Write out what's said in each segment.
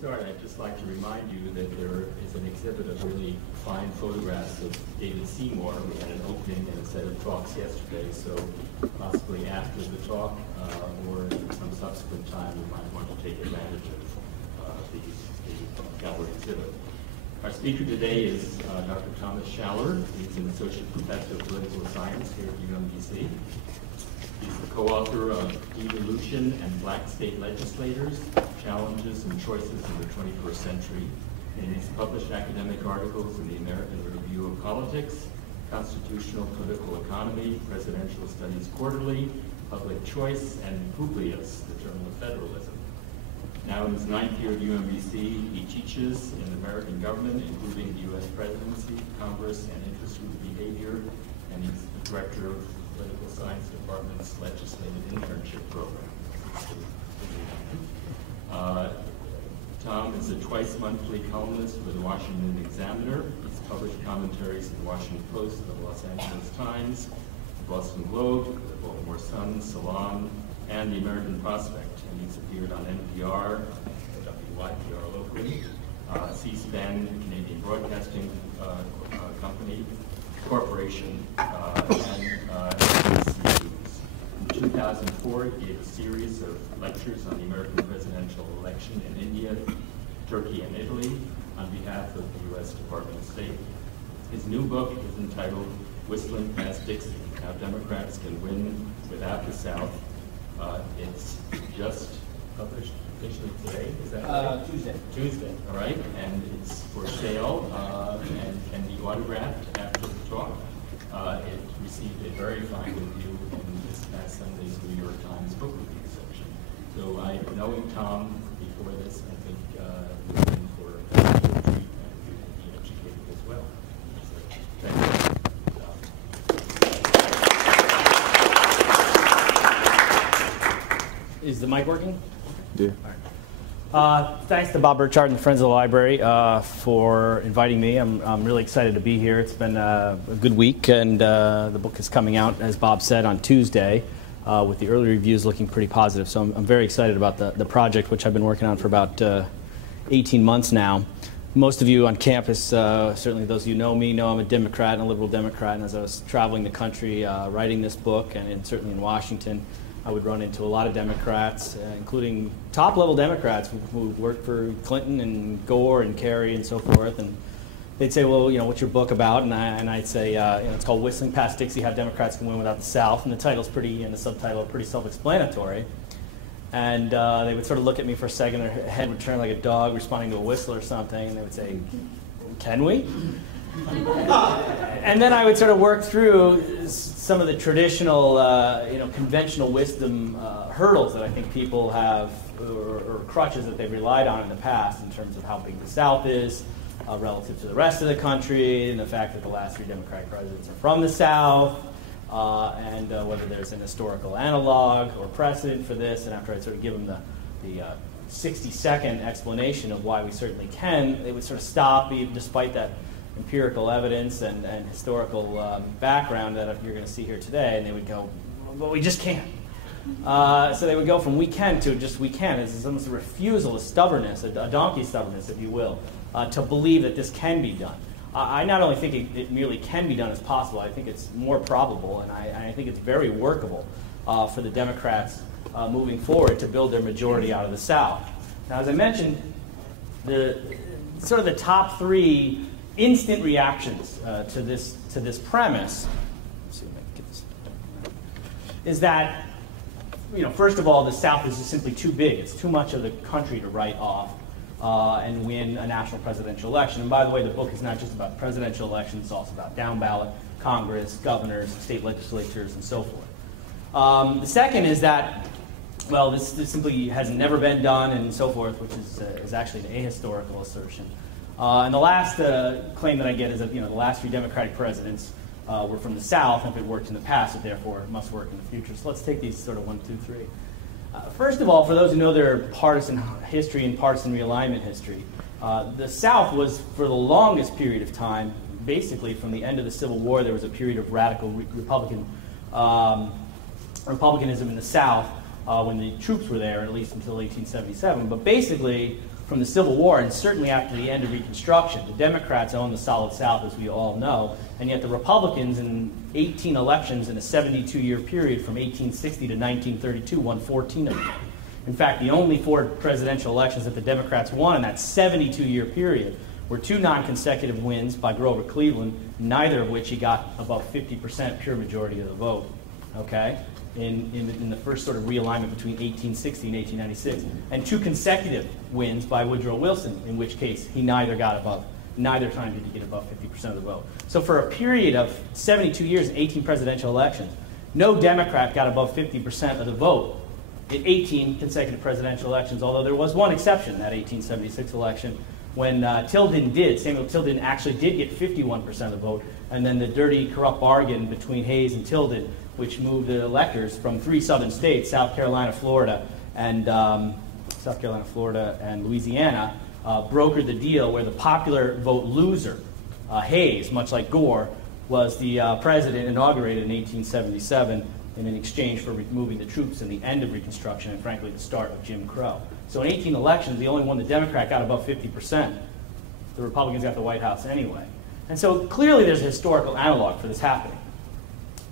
start, I'd just like to remind you that there is an exhibit of really fine photographs of David Seymour. We had an opening and a set of talks yesterday, so possibly after the talk or at some subsequent time, we might want to take advantage of the gallery exhibit. Our speaker today is Dr. Thomas Schaller. He's an associate professor of political science here at UMBC. He's the co-author of Devolution and Black State Legislators, Challenges and Choices in the 21st Century. And he's published academic articles in the American Review of Politics, Constitutional Political Economy, Presidential Studies Quarterly, Public Choice, and Publius, the Journal of Federalism. Now in his 9th year at UMBC, he teaches in American government, including the U.S. presidency, Congress, and interest group behavior, and he's the director of Political Science Department's Legislative Internship Program. Tom is a twice-monthly columnist for the Washington Examiner. He's published commentaries in the Washington Post, the Los Angeles Times, the Boston Globe, the Baltimore Sun, Salon, and the American Prospect. And he's appeared on NPR, WYPR locally, C-SPAN, Canadian Broadcasting Corporation, and NBC News. In 2004, he gave a series of lectures on the American presidential election in India, Turkey, and Italy on behalf of the U.S. Department of State. His new book is entitled Whistling Past Dixie, How Democrats Can Win Without the South. It's just published officially today, is that right? Tuesday. Tuesday, all right, and it's for sale and can be autographed after the talk. It received a very fine review in this past Sunday's New York Times book review section. So knowing Tom before this, I think we're in for a good treat and you will be educated as well. So, thank you. Is the mic working? Yeah. All right. Thanks to Bob Burchard and the Friends of the Library for inviting me. I'm really excited to be here. It's been a good week, and the book is coming out, as Bob said, on Tuesday, with the early reviews looking pretty positive. So I'm very excited about the project, which I've been working on for about 18 months now. Most of you on campus, certainly those of you know me, know I'm a Democrat and a liberal Democrat. And as I was traveling the country writing this book, and certainly in Washington, I would run into a lot of Democrats, including top-level Democrats who worked for Clinton and Gore and Kerry and so forth. And they'd say, well, what's your book about? And I'd say, it's called Whistling Past Dixie, How Democrats Can Win Without the South. And the title's and the subtitle are pretty self-explanatory. And they would sort of look at me for a second, their head would turn like a dog responding to a whistle or something, and they would say, can we? And then I would sort of work through some of the traditional, conventional wisdom hurdles that I think people have, or crutches that they've relied on in the past in terms of how big the South is relative to the rest of the country, and the fact that the last 3 Democratic presidents are from the South, and whether there's an historical analog or precedent for this. And after I'd sort of give them the 60-second explanation of why we certainly can, they would sort of stop, even despite that empirical evidence and historical background that you're going to see here today, and they would go, well, we just can't. So they would go from we can to just we can. It's almost a refusal, a stubbornness, a donkey stubbornness, if you will, to believe that this can be done. I not only think it merely can be done as possible, I think it's more probable, and I think it's very workable for the Democrats moving forward to build their majority out of the South. Now, as I mentioned, the top 3 instant reactions to this premise is that, first of all, the South is just simply too big. It's too much of the country to write off and win a national presidential election. And by the way, the book is not just about presidential elections, it's also about down ballot, Congress, governors, state legislatures, and so forth. The second is that, well, this simply has never been done and so forth, which is actually an ahistorical assertion. And the last claim that I get is that the last 3 Democratic presidents were from the South, and if it worked in the past, it therefore must work in the future. So let's take these sort of 1, 2, 3. First of all, for those who know their partisan history and partisan realignment history, the South was, for the longest period of time, basically from the end of the Civil War, there was a period of radical republicanism in the South when the troops were there, at least until 1877. But basically, from the Civil War and certainly after the end of Reconstruction. The Democrats own the solid South, as we all know, and yet the Republicans in 18 elections in a 72-year period from 1860 to 1932 won 14 of them. In fact, the only 4 presidential elections that the Democrats won in that 72-year period were 2 non-consecutive wins by Grover Cleveland, neither of which he got above 50% pure majority of the vote, okay, in the first sort of realignment between 1860 and 1896, and 2 consecutive wins by Woodrow Wilson, in which case he neither time did he get above 50% of the vote. So for a period of 72 years and 18 presidential elections, no Democrat got above 50% of the vote in 18 consecutive presidential elections, although there was one exception, that 1876 election, when Samuel Tilden actually did get 51% of the vote, and then the dirty, corrupt bargain between Hayes and Tilden, which moved the electors from 3 southern states, South Carolina, Florida, and Louisiana, brokered the deal where the popular vote loser, Hayes, much like Gore, was the president inaugurated in 1877 in exchange for removing the troops and the end of Reconstruction and, frankly, the start of Jim Crow. So in 18 elections, the only one the Democrat got above 50%. The Republicans got the White House anyway. And so clearly there's a historical analog for this happening.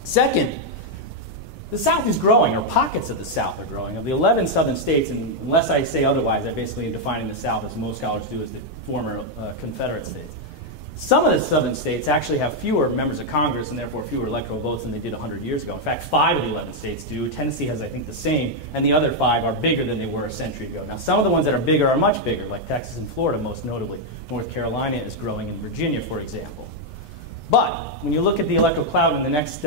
Second, the South is growing, or pockets of the South are growing. Of the 11 southern states, and unless I say otherwise, I basically am defining the South as most scholars do as the former Confederate states. Some of the southern states actually have fewer members of Congress and therefore fewer electoral votes than they did 100 years ago. In fact, 5 of the 11 states do. Tennessee has, I think, the same, and the other 5 are bigger than they were a century ago. Now, some of the ones that are bigger are much bigger, like Texas and Florida, most notably. North Carolina is growing, and Virginia, for example. But when you look at the electoral cloud in the next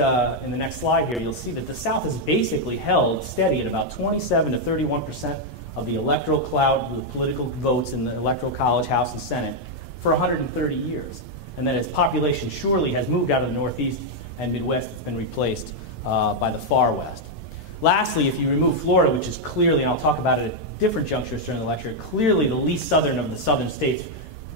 slide here, you'll see that the South has basically held steady at about 27 to 31% of the electoral cloud, the political votes in the Electoral College, House, and Senate for 130 years. And that its population surely has moved out of the Northeast and Midwest. It's been replaced by the far West. Lastly, if you remove Florida, which is clearly, and I'll talk about it at different junctures during the lecture, clearly the least southern of the southern states,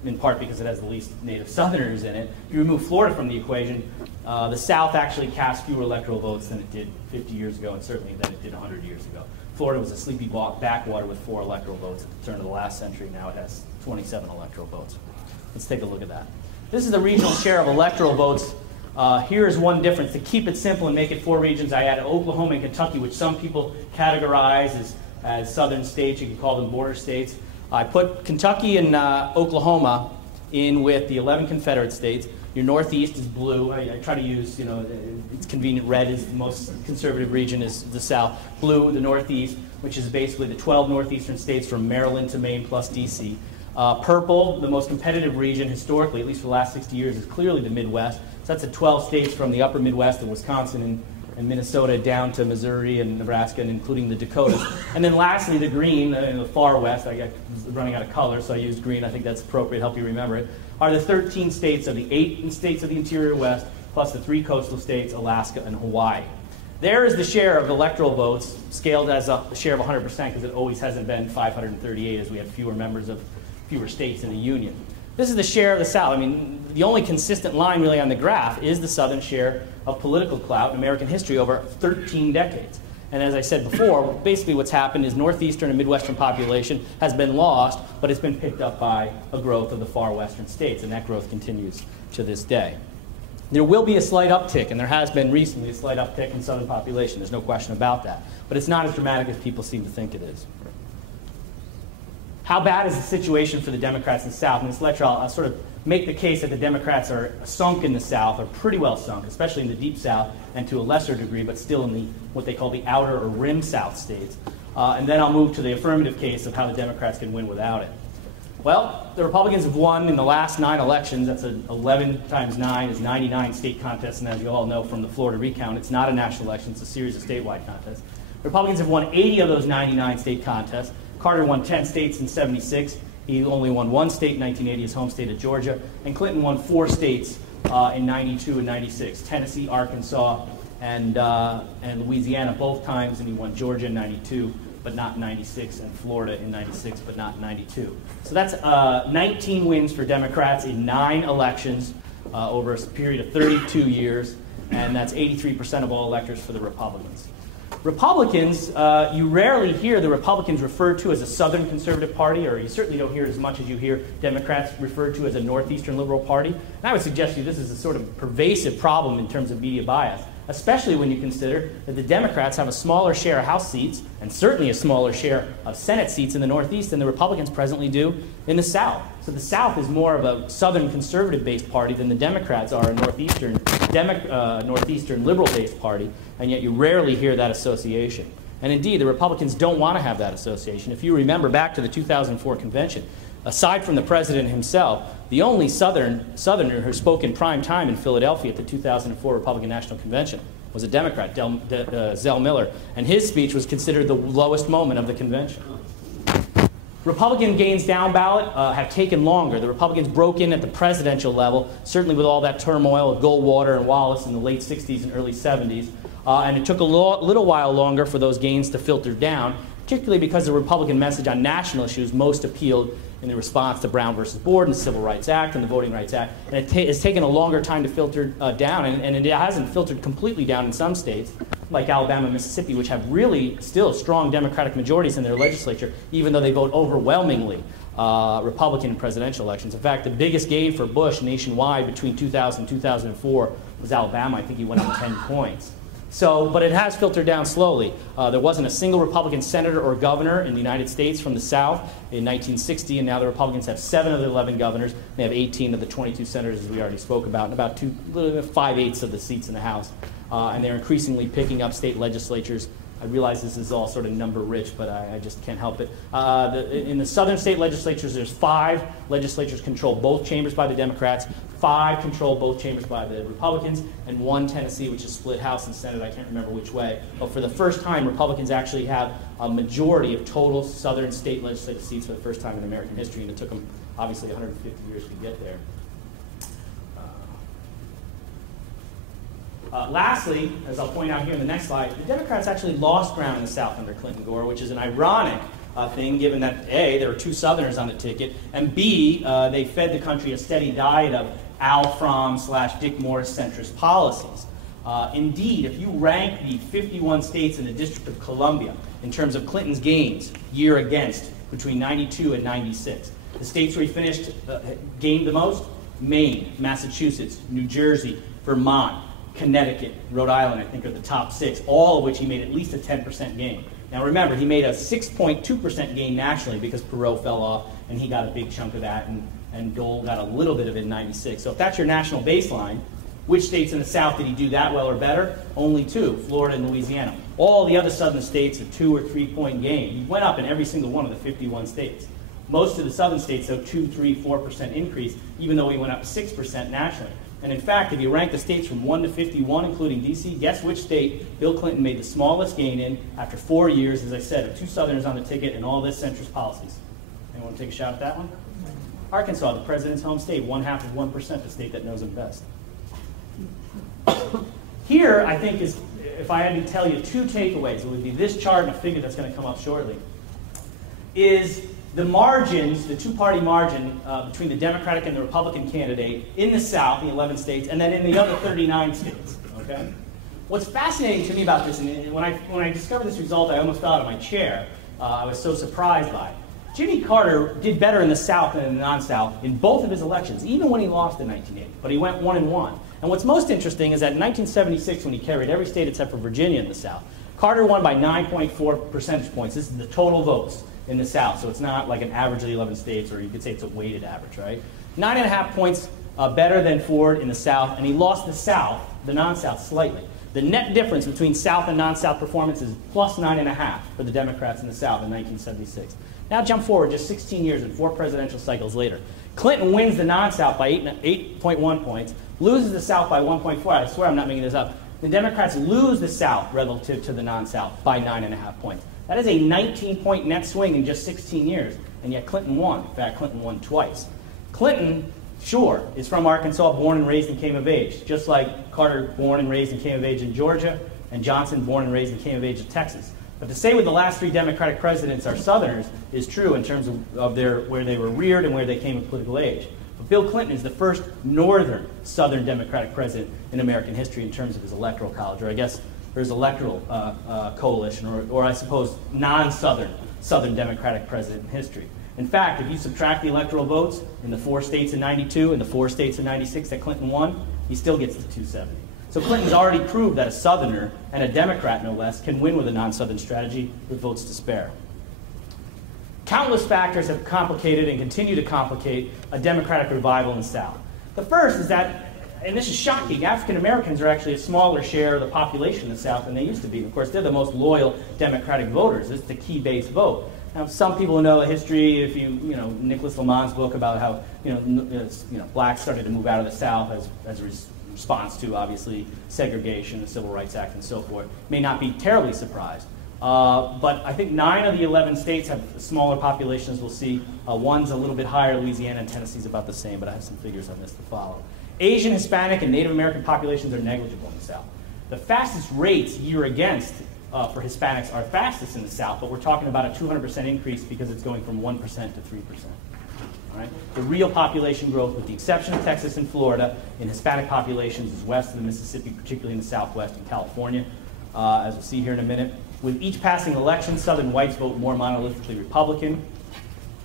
in part because it has the least native Southerners in it. If you remove Florida from the equation, the South actually cast fewer electoral votes than it did 50 years ago, and certainly than it did 100 years ago. Florida was a sleepy backwater with 4 electoral votes at the turn of the last century. Now it has 27 electoral votes. Let's take a look at that. This is the regional share of electoral votes. Here is one difference. To keep it simple and make it 4 regions, I added Oklahoma and Kentucky, which some people categorize as southern states. You can call them border states. I put Kentucky and Oklahoma in with the 11 Confederate states. Your Northeast is blue. I try to use, it's convenient. Red is the most conservative region, is the South. Blue, the Northeast, which is basically the 12 northeastern states from Maryland to Maine plus D.C. Purple, the most competitive region historically, at least for the last 60 years, is clearly the Midwest. So that's the 12 states from the upper Midwest and Wisconsin and Minnesota down to Missouri and Nebraska, and including the Dakotas. And then lastly, the green, in the far west, I got running out of color, so I used green. I think that's appropriate, help you remember it, are the 13 states of the 8 states of the interior West, plus the 3 coastal states, Alaska and Hawaii. There is the share of electoral votes, scaled as a share of 100%, because it always hasn't been 538, as we have fewer members of fewer states in the Union. This is the share of the South. I mean, the only consistent line really on the graph is the Southern share of political clout in American history over 13 decades. And as I said before, basically what's happened is Northeastern and Midwestern population has been lost, but it's been picked up by a growth of the far Western states, and that growth continues to this day. There will be a slight uptick, and there has been recently a slight uptick in Southern population. There's no question about that. But it's not as dramatic as people seem to think it is. How bad is the situation for the Democrats in the South? In this lecture, I'll sort of make the case that the Democrats are sunk in the South, or pretty well sunk, especially in the Deep South, and to a lesser degree, but still in the what they call the outer or rim South states. And then I'll move to the affirmative case of how the Democrats can win without it. Well, the Republicans have won in the last 9 elections. That's 11 times 9 is 99 state contests, and as you all know from the Florida recount, it's not a national election, it's a series of statewide contests. The Republicans have won 80 of those 99 state contests. Carter won 10 states in '76. He only won 1 state in 1980, his home state of Georgia. And Clinton won 4 states in '92 and '96, Tennessee, Arkansas, and Louisiana both times. And he won Georgia in '92, but not in '96, and Florida in '96, but not in '92. So that's 19 wins for Democrats in 9 elections over a period of 32 years. And that's 83% of all electors for the Republicans. Republicans, you rarely hear the Republicans referred to as a Southern conservative party, or you certainly don't hear it as much as you hear Democrats referred to as a Northeastern liberal party. And I would suggest to you this is a sort of pervasive problem in terms of media bias, especially when you consider that the Democrats have a smaller share of House seats and certainly a smaller share of Senate seats in the Northeast than the Republicans presently do in the South. So the South is more of a Southern conservative-based party than the Democrats are a Northeastern liberal-based party, and yet you rarely hear that association. And indeed, the Republicans don't want to have that association. If you remember back to the 2004 convention, aside from the president himself, the only Southerner who spoke in prime time in Philadelphia at the 2004 Republican National Convention was a Democrat, Zell Miller, and his speech was considered the lowest moment of the convention. Republican gains down ballot have taken longer. The Republicans broke in at the presidential level, certainly with all that turmoil of Goldwater and Wallace in the late 60s and early 70s, and it took a little while longer for those gains to filter down, particularly because the Republican message on national issues most appealed in the response to Brown versus Board and the Civil Rights Act and the Voting Rights Act. And it's taken a longer time to filter down, and it hasn't filtered completely down in some states, like Alabama and Mississippi, which have really still strong Democratic majorities in their legislature, even though they vote overwhelmingly Republican in presidential elections. In fact, the biggest gain for Bush nationwide between 2000 and 2004 was Alabama. I think he went up 10 points. So, but it has filtered down slowly. There wasn't a single Republican senator or governor in the United States from the South in 1960, and now the Republicans have 7 of the 11 governors. They have 18 of the 22 senators, as we already spoke about, and about 5/8 of the seats in the House. And they're increasingly picking up state legislatures. I realize this is all sort of number rich, but I just can't help it. In the southern state legislatures, there's 5 legislatures controlled both chambers by the Democrats, 5 controlled both chambers by the Republicans, and 1 Tennessee, which is split House and Senate. I can't remember which way. But for the first time, Republicans actually have a majority of total southern state legislative seats for the first time in American history, and it took them, obviously, 150 years to get there. Lastly, as I'll point out here in the next slide, the Democrats actually lost ground in the South under Clinton-Gore, which is an ironic thing, given that A, there were 2 Southerners on the ticket, and B, they fed the country a steady diet of Al Fromm/Dick Morris centrist policies. Indeed, if you rank the 51 states in the District of Columbia in terms of Clinton's gains year against between 92 and 96, the states where he finished gained the most: Maine, Massachusetts, New Jersey, Vermont, Connecticut, Rhode Island, I think, are the top 6, all of which he made at least a 10% gain. Now remember, he made a 6.2% gain nationally because Perot fell off, and he got a big chunk of that, and Dole got a little bit of it in 96. So if that's your national baseline, which states in the South did he do that well or better? Only 2, Florida and Louisiana. All the other southern states are 2 or 3 point gain. He went up in every single one of the 51 states. Most of the southern states, though, 2, 3, 4% increase, even though he went up 6% nationally. And in fact, if you rank the states from 1 to 51, including D.C., guess which state Bill Clinton made the smallest gain in after 4 years, as I said, of 2 Southerners on the ticket and all this centrist policies? Anyone want to take a shot at that one? Arkansas, the president's home state, 1/2 of 1%, the state that knows him best. Here, I think, is, if I had to tell you 2 takeaways, it would be this chart and a figure that's going to come up shortly, is the margins, the 2-party margin between the Democratic and the Republican candidate in the South, the 11 states, and then in the other 39 states. Okay? What's fascinating to me about this, and when I discovered this result, I almost fell out of my chair. I was so surprised by it. Jimmy Carter did better in the South than in the non-South in both of his elections, even when he lost in 1980. But he went 1-1. And what's most interesting is that in 1976, when he carried every state except for Virginia in the South, Carter won by 9.4 percentage points. This is the total votes in the South, so it's not like an average of the 11 states, or you could say it's a weighted average, right? 9.5 points better than Ford in the South, and he lost the South, the non-South, slightly. The net difference between South and non-South performance is plus 9.5 for the Democrats in the South in 1976. Now jump forward just 16 years and 4 presidential cycles later. Clinton wins the non-South by 8.1 points, loses the South by 1.4. I swear I'm not making this up. The Democrats lose the South relative to the non-South by 9.5 points. That is a 19-point net swing in just 16 years, and yet Clinton won. In fact, Clinton won twice. Clinton, sure, is from Arkansas, born and raised and came of age, just like Carter, born and raised and came of age in Georgia, and Johnson, born and raised and came of age in Texas. But to say with the last 3 Democratic presidents are Southerners is true in terms of where they were reared and where they came of political age. But Bill Clinton is the first Northern Southern Democratic president in American history in terms of his electoral college, or I guess his electoral coalition, or I suppose Southern Democratic president in history. In fact, if you subtract the electoral votes in the 4 states in 92 and the 4 states in 96 that Clinton won, he still gets to 270. So Clinton's already proved that a Southerner, and a Democrat no less, can win with a non-Southern strategy with votes to spare. Countless factors have complicated and continue to complicate a Democratic revival in the South. The first is that, and this is shocking, African Americans are actually a smaller share of the population in the South than they used to be. Of course, they're the most loyal Democratic voters. This is the key base vote. Now, some people know the history. If you Nicholas Lamont's book about how blacks started to move out of the South as a response to obviously segregation, the Civil Rights Act, and so forth, may not be terribly surprised. But I think 9 of the 11 states have smaller populations. We'll see. One's a little bit higher. Louisiana and Tennessee's about the same, but I have some figures on this to follow. Asian, Hispanic, and Native American populations are negligible in the South. The fastest rates year against for Hispanics are fastest in the South, but we're talking about a 200% increase because it's going from 1% to 3%. All right? The real population growth, with the exception of Texas and Florida, in Hispanic populations is west of the Mississippi, particularly in the Southwest and California, as we'll see here in a minute. With each passing election, Southern whites vote more monolithically Republican,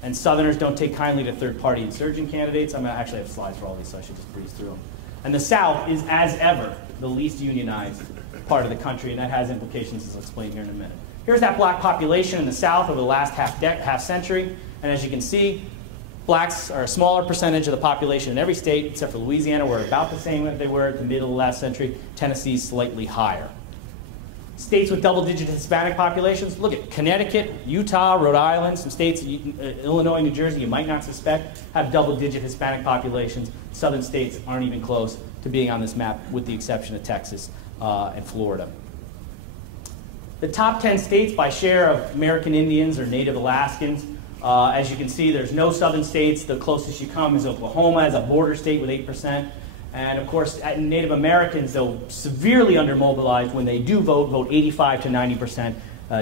and Southerners don't take kindly to third-party insurgent candidates. I actually have slides for all these, so I should just breeze through them. And the South is, as ever, the least unionized part of the country, and that has implications, as I'll explain here in a minute. Here's that black population in the South over the last half century, and as you can see, blacks are a smaller percentage of the population in every state, except for Louisiana, where about the same as they were at the middle of the last century. Tennessee slightly higher. States with double-digit Hispanic populations, look at Connecticut, Utah, Rhode Island, some states, Illinois, New Jersey, you might not suspect, have double-digit Hispanic populations. Southern states aren't even close to being on this map, with the exception of Texas and Florida. The top 10 states by share of American Indians or Native Alaskans, as you can see, there's no Southern states. The closest you come is Oklahoma as a border state with 8%. And of course, Native Americans, though severely undermobilized, when they do vote 85 to 90%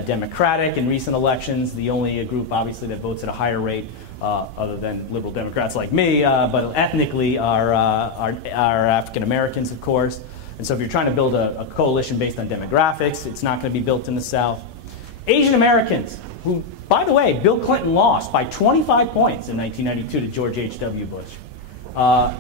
Democratic in recent elections. The only group, obviously, that votes at a higher rate, other than liberal Democrats like me, but ethnically are African Americans, of course. And so if you're trying to build a coalition based on demographics, it's not going to be built in the South. Asian Americans, who, by the way, Bill Clinton lost by 25 points in 1992 to George H.W. Bush.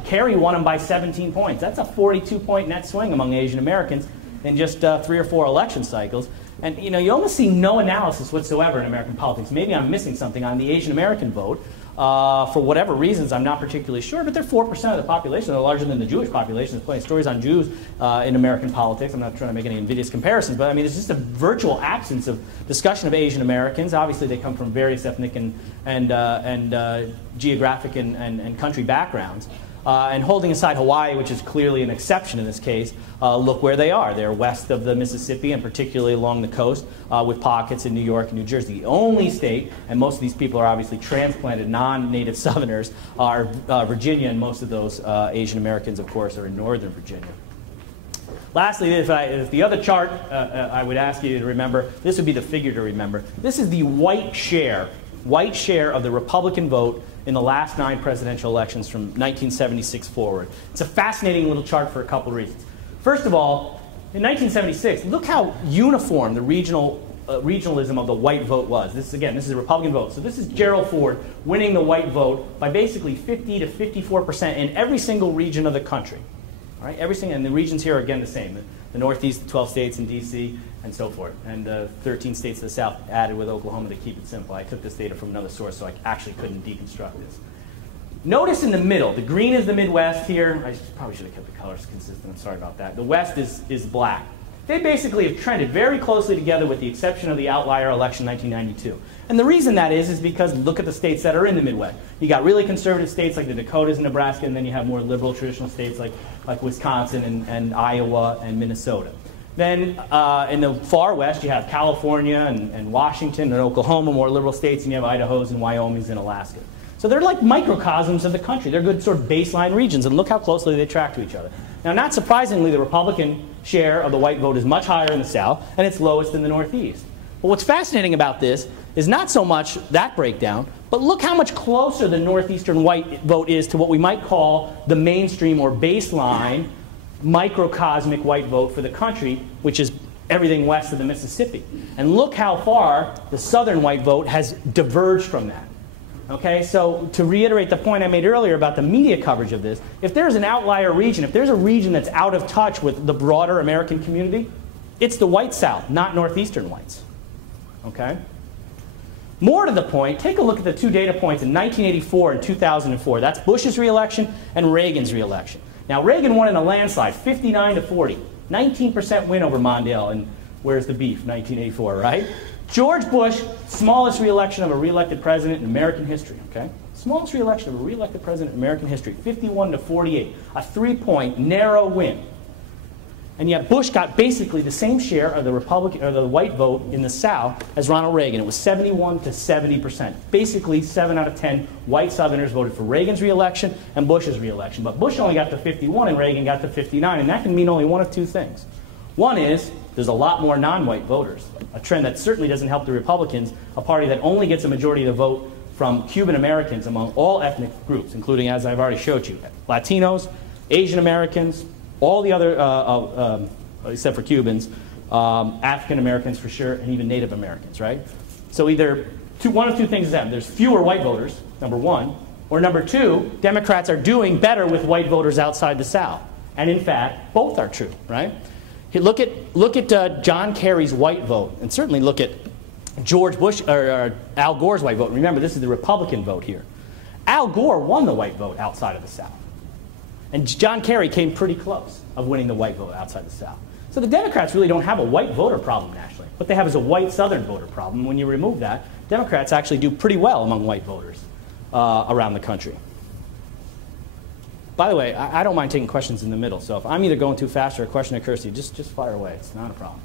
Kerry won them by 17 points. That's a 42-point net swing among Asian Americans in just 3 or 4 election cycles. And you almost see no analysis whatsoever in American politics. Maybe I'm missing something on the Asian American vote. For whatever reasons, I'm not particularly sure, but they're 4% of the population. They're larger than the Jewish population. There's plenty of stories on Jews in American politics. I'm not trying to make any invidious comparisons, but I mean, there's just a virtual absence of discussion of Asian Americans. Obviously, they come from various ethnic and geographic and country backgrounds. And holding aside Hawaii, which is clearly an exception in this case, look where they are. They're west of the Mississippi and particularly along the coast, with pockets in New York and New Jersey. The only state, and most of these people are obviously transplanted non-native Southerners, are Virginia, and most of those Asian Americans, of course, are in Northern Virginia. Lastly, if the other chart I would ask you to remember, this would be the figure to remember. This is the white share of the Republican vote in the last 9 presidential elections from 1976 forward. It's a fascinating little chart for a couple of reasons. First of all, in 1976, look how uniform the regionalism of the white vote was. This is a Republican vote. So this is Gerald Ford winning the white vote by basically 50 to 54% in every single region of the country. All right, and the regions here are again the same. The Northeast, the 12 states in D.C., and so forth. And 13 states to the South added with Oklahoma to keep it simple. I took this data from another source, so I actually couldn't deconstruct this. Notice in the middle, the green is the Midwest here. I probably should have kept the colors consistent. I'm sorry about that. The West is black. They basically have trended very closely together with the exception of the outlier election 1992. And the reason that is because look at the states that are in the Midwest. You got really conservative states like the Dakotas and Nebraska, and then you have more liberal traditional states like Wisconsin and Iowa and Minnesota. Then in the far west, you have California and Washington and Oklahoma, more liberal states, and you have Idaho's and Wyoming's and Alaska. So they're like microcosms of the country. They're good sort of baseline regions, and look how closely they track to each other. Now, not surprisingly, the Republican share of the white vote is much higher in the South, and it's lowest in the Northeast. But what's fascinating about this is not so much that breakdown, but look how much closer the Northeastern white vote is to what we might call the mainstream or baseline microcosmic white vote for the country, which is everything west of the Mississippi. And look how far the southern white vote has diverged from that. Okay, so to reiterate the point I made earlier about the media coverage of this, if there's an outlier region, if there's a region that's out of touch with the broader American community, it's the white South, not northeastern whites. Okay? More to the point, take a look at the two data points in 1984 and 2004. That's Bush's re-election and Reagan's re-election. Now, Reagan won in a landslide, 59-40. 19% win over Mondale, and where's the beef, 1984, right? George Bush, smallest re-election of a re-elected president in American history, okay? Smallest re-election of a re-elected president in American history, 51-48, a 3-point narrow win. And yet Bush got basically the same share of the Republican or the white vote in the South as Ronald Reagan. It was 71-70%. Basically, 7 out of 10 white Southerners voted for Reagan's re-election and Bush's re-election. But Bush only got to 51 and Reagan got to 59, and that can mean only one of two things. One is there's a lot more non-white voters, a trend that certainly doesn't help the Republicans, a party that only gets a majority of the vote from Cuban Americans among all ethnic groups, including, as I've already showed you, Latinos, Asian Americans, all the other, except for Cubans, African Americans for sure, and even Native Americans, right? So either one of two things is happening. There's fewer white voters, number one, or number two, Democrats are doing better with white voters outside the South. And in fact, both are true, right? Look at John Kerry's white vote, and certainly look at George Bush or Al Gore's white vote. Remember, this is the Republican vote here. Al Gore won the white vote outside of the South. And John Kerry came pretty close of winning the white vote outside the South. So the Democrats really don't have a white voter problem nationally. What they have is a white Southern voter problem. When you remove that, Democrats actually do pretty well among white voters around the country. By the way, I don't mind taking questions in the middle. So if I'm either going too fast or a question occurs to you, just fire away. It's not a problem.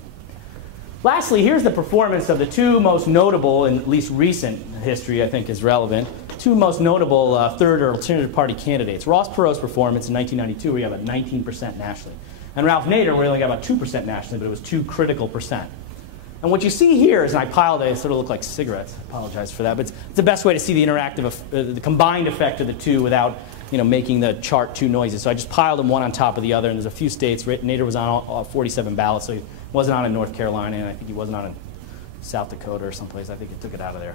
Lastly, here's the performance of the two most notable, in at least recent history I think is relevant, two most notable third or alternative party candidates. Ross Perot's performance in 1992, where he got about 19% nationally. And Ralph Nader, where he only got about 2% nationally, but it was 2 critical percent. And what you see here is, and I piled it, it sort of look like cigarettes. I apologize for that, but it's the best way to see the interactive, the combined effect of the two without making the chart too noisy. So I just piled them one on top of the other, and there's a few states. Nader was on all 47 ballots, so he wasn't on in North Carolina, and I think he wasn't on in South Dakota or someplace. I think it took it out of there.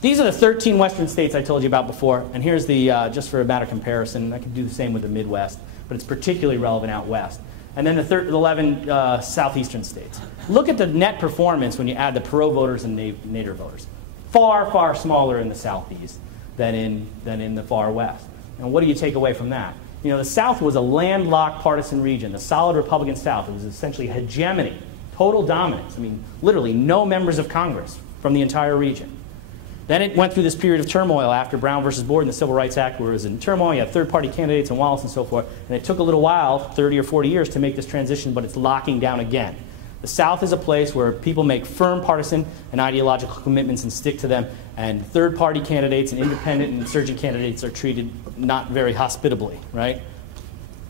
These are the 13 western states I told you about before, and here's the, just for a matter of comparison, I could do the same with the Midwest, but it's particularly relevant out west. And then the 11 southeastern states. Look at the net performance when you add the Perot voters and Nader voters. Far, far smaller in the southeast than in the far west. And what do you take away from that? The South was a landlocked partisan region, the solid Republican South. It was essentially hegemony, total dominance. I mean, literally no members of Congress from the entire region. Then it went through this period of turmoil after Brown versus Board and the Civil Rights Act, where it was in turmoil. You had third-party candidates in Wallace and so forth. And it took a little while, 30 or 40 years, to make this transition, but it's locking down again. The South is a place where people make firm partisan and ideological commitments and stick to them, and third-party candidates and independent and insurgent candidates are treated not very hospitably, right?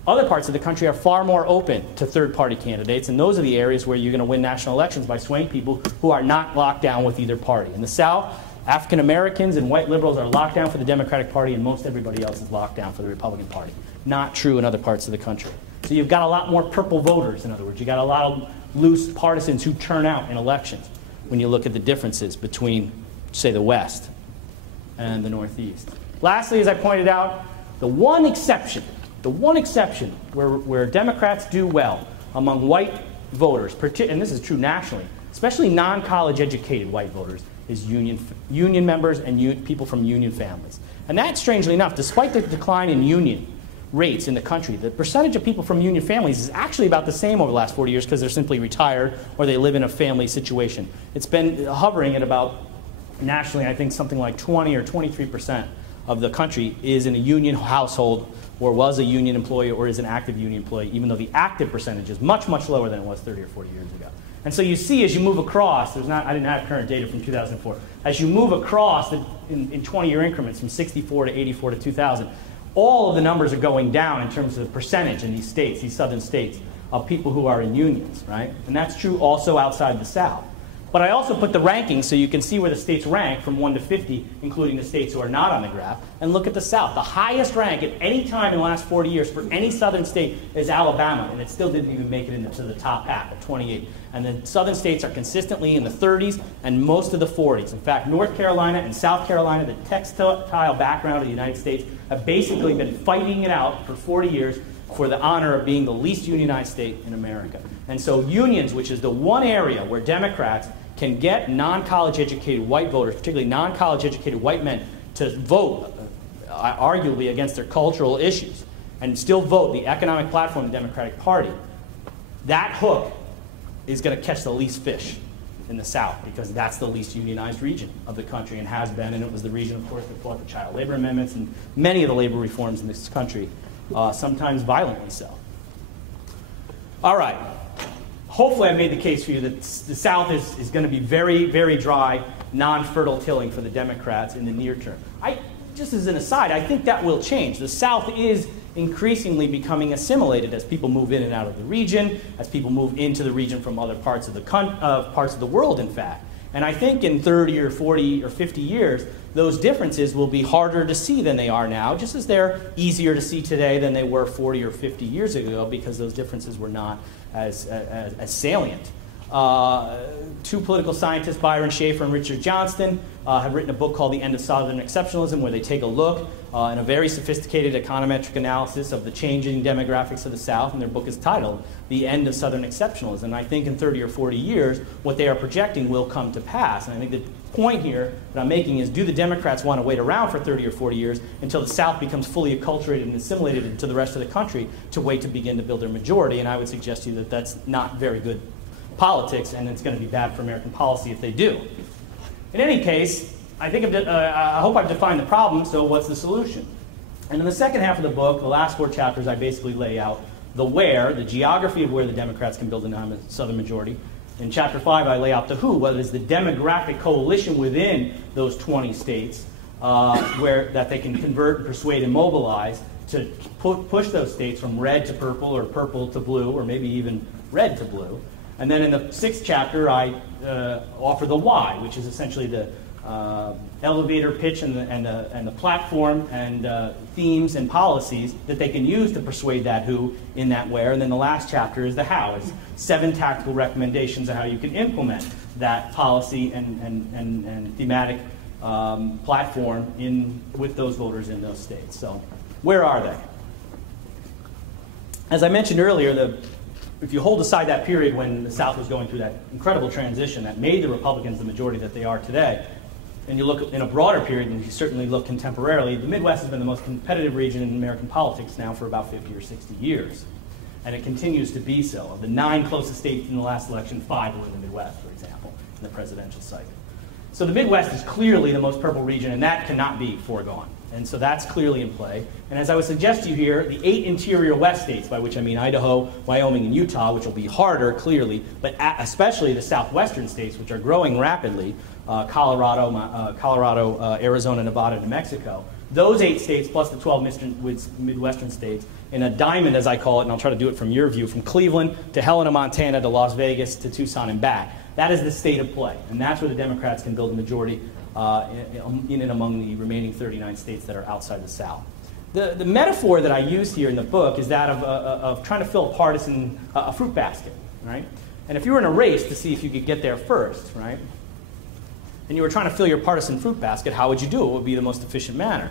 Other parts of the country are far more open to third-party candidates, and those are the areas where you're going to win national elections by swaying people who are not locked down with either party. In the South, African Americans and white liberals are locked down for the Democratic Party, and most everybody else is locked down for the Republican Party. Not true in other parts of the country. So you've got a lot more purple voters, in other words. You've got a lot of loose partisans who turn out in elections when you look at the differences between, say, the West and the Northeast. Lastly, as I pointed out, the one exception where Democrats do well among white voters, and this is true nationally, especially non-college educated white voters, is union members and people from union families. And that, strangely enough, despite the decline in union rates in the country, the percentage of people from union families is actually about the same over the last 40 years because they're simply retired or they live in a family situation. It's been hovering at about, nationally, I think something like 20 or 23% of the country is in a union household or was a union employee or is an active union employee, even though the active percentage is much, much lower than it was 30 or 40 years ago. And so you see, as you move across, I didn't have current data from 2004, as you move across in 20-year increments from 64 to 84 to 2000, all of the numbers are going down in terms of the percentage in these states, these southern states, of people who are in unions, right? And that's true also outside the South. But I also put the rankings so you can see where the states rank from 1 to 50, including the states who are not on the graph. And look at the South. The highest rank at any time in the last 40 years for any southern state is Alabama, and it still didn't even make it into the top half at 28. And the southern states are consistently in the 30s and most of the 40s. In fact, North Carolina and South Carolina, the textile background of the United States, have basically been fighting it out for 40 years for the honor of being the least unionized state in America. And so unions, which is the one area where Democrats can get non-college educated white voters, particularly non-college educated white men, to vote arguably against their cultural issues and still vote the economic platform of the Democratic Party, that hook is going to catch the least fish in the South because that's the least unionized region of the country and has been, and it was the region, of course, that fought the child labor amendments and many of the labor reforms in this country, sometimes violently so. All right. Hopefully I made the case for you that the South is going to be very, very dry, non-fertile tilling for the Democrats in the near term. Just as an aside, I think that will change. The South is increasingly becoming assimilated as people move in and out of the region, as people move into the region from other parts of the world, in fact. And I think in 30 or 40 or 50 years, those differences will be harder to see than they are now, just as they're easier to see today than they were 40 or 50 years ago, because those differences were not as salient. Two political scientists, Byron Schaeffer and Richard Johnston, have written a book called The End of Southern Exceptionalism, where they take a look in a very sophisticated econometric analysis of the changing demographics of the South, and their book is titled The End of Southern Exceptionalism. And I think in 30 or 40 years, what they are projecting will come to pass. And I think the point here that I'm making is, do the Democrats want to wait around for 30 or 40 years until the South becomes fully acculturated and assimilated into the rest of the country to wait to begin to build their majority? And I would suggest to you that that's not very good politics, and it's going to be bad for American policy if they do. In any case, I hope I've defined the problem, so what's the solution? And in the second half of the book, the last 4 chapters, I basically lay out the where, the geography of where the Democrats can build a Southern majority. In Chapter 5, I lay out the who, what is the demographic coalition within those 20 states that they can convert, persuade, and mobilize to push those states from red to purple, or purple to blue, or maybe even red to blue. And then in the 6th chapter, I offer the why, which is essentially the elevator pitch and the platform and themes and policies that they can use to persuade that who in that where. And then the last chapter is the how. It's 7 tactical recommendations of how you can implement that policy and thematic platform with those voters in those states. So where are they? As I mentioned earlier, if you hold aside that period when the South was going through that incredible transition that made the Republicans the majority that they are today, and you look in a broader period, and you certainly look contemporarily, the Midwest has been the most competitive region in American politics now for about 50 or 60 years. And it continues to be so. Of the 9 closest states in the last election, 5 were in the Midwest, for example, in the presidential cycle. So the Midwest is clearly the most purple region, and that cannot be foregone. And so that's clearly in play. And as I would suggest to you here, the 8 interior West states, by which I mean Idaho, Wyoming, and Utah, which will be harder, clearly, but especially the southwestern states, which are growing rapidly, Colorado, Arizona, Nevada, New Mexico. Those 8 states, plus the 12 Midwestern states, in a diamond, as I call it, and I'll try to do it from your view, from Cleveland to Helena, Montana, to Las Vegas, to Tucson and back. That is the state of play. And that's where the Democrats can build a majority in and among the remaining 39 states that are outside the South. The metaphor that I use here in the book is that of trying to fill a fruit basket, right? And if you were in a race to see if you could get there first, right, and you were trying to fill your partisan fruit basket, how would you do it? What would be the most efficient manner?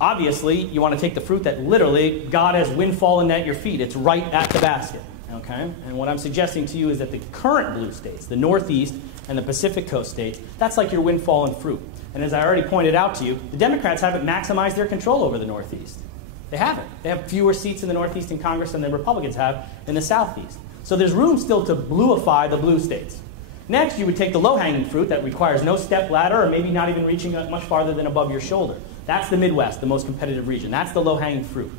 Obviously, you want to take the fruit that literally God has windfallen at your feet. It's right at the basket, okay? And what I'm suggesting to you is that the current blue states, the Northeast and the Pacific Coast states, that's like your windfallen fruit. And as I already pointed out to you, the Democrats haven't maximized their control over the Northeast. They haven't. They have fewer seats in the Northeast in Congress than the Republicans have in the Southeast. So there's room still to bluify the blue states. Next, you would take the low-hanging fruit that requires no step ladder, or maybe not even reaching much farther than above your shoulder. That's the Midwest, the most competitive region. That's the low-hanging fruit.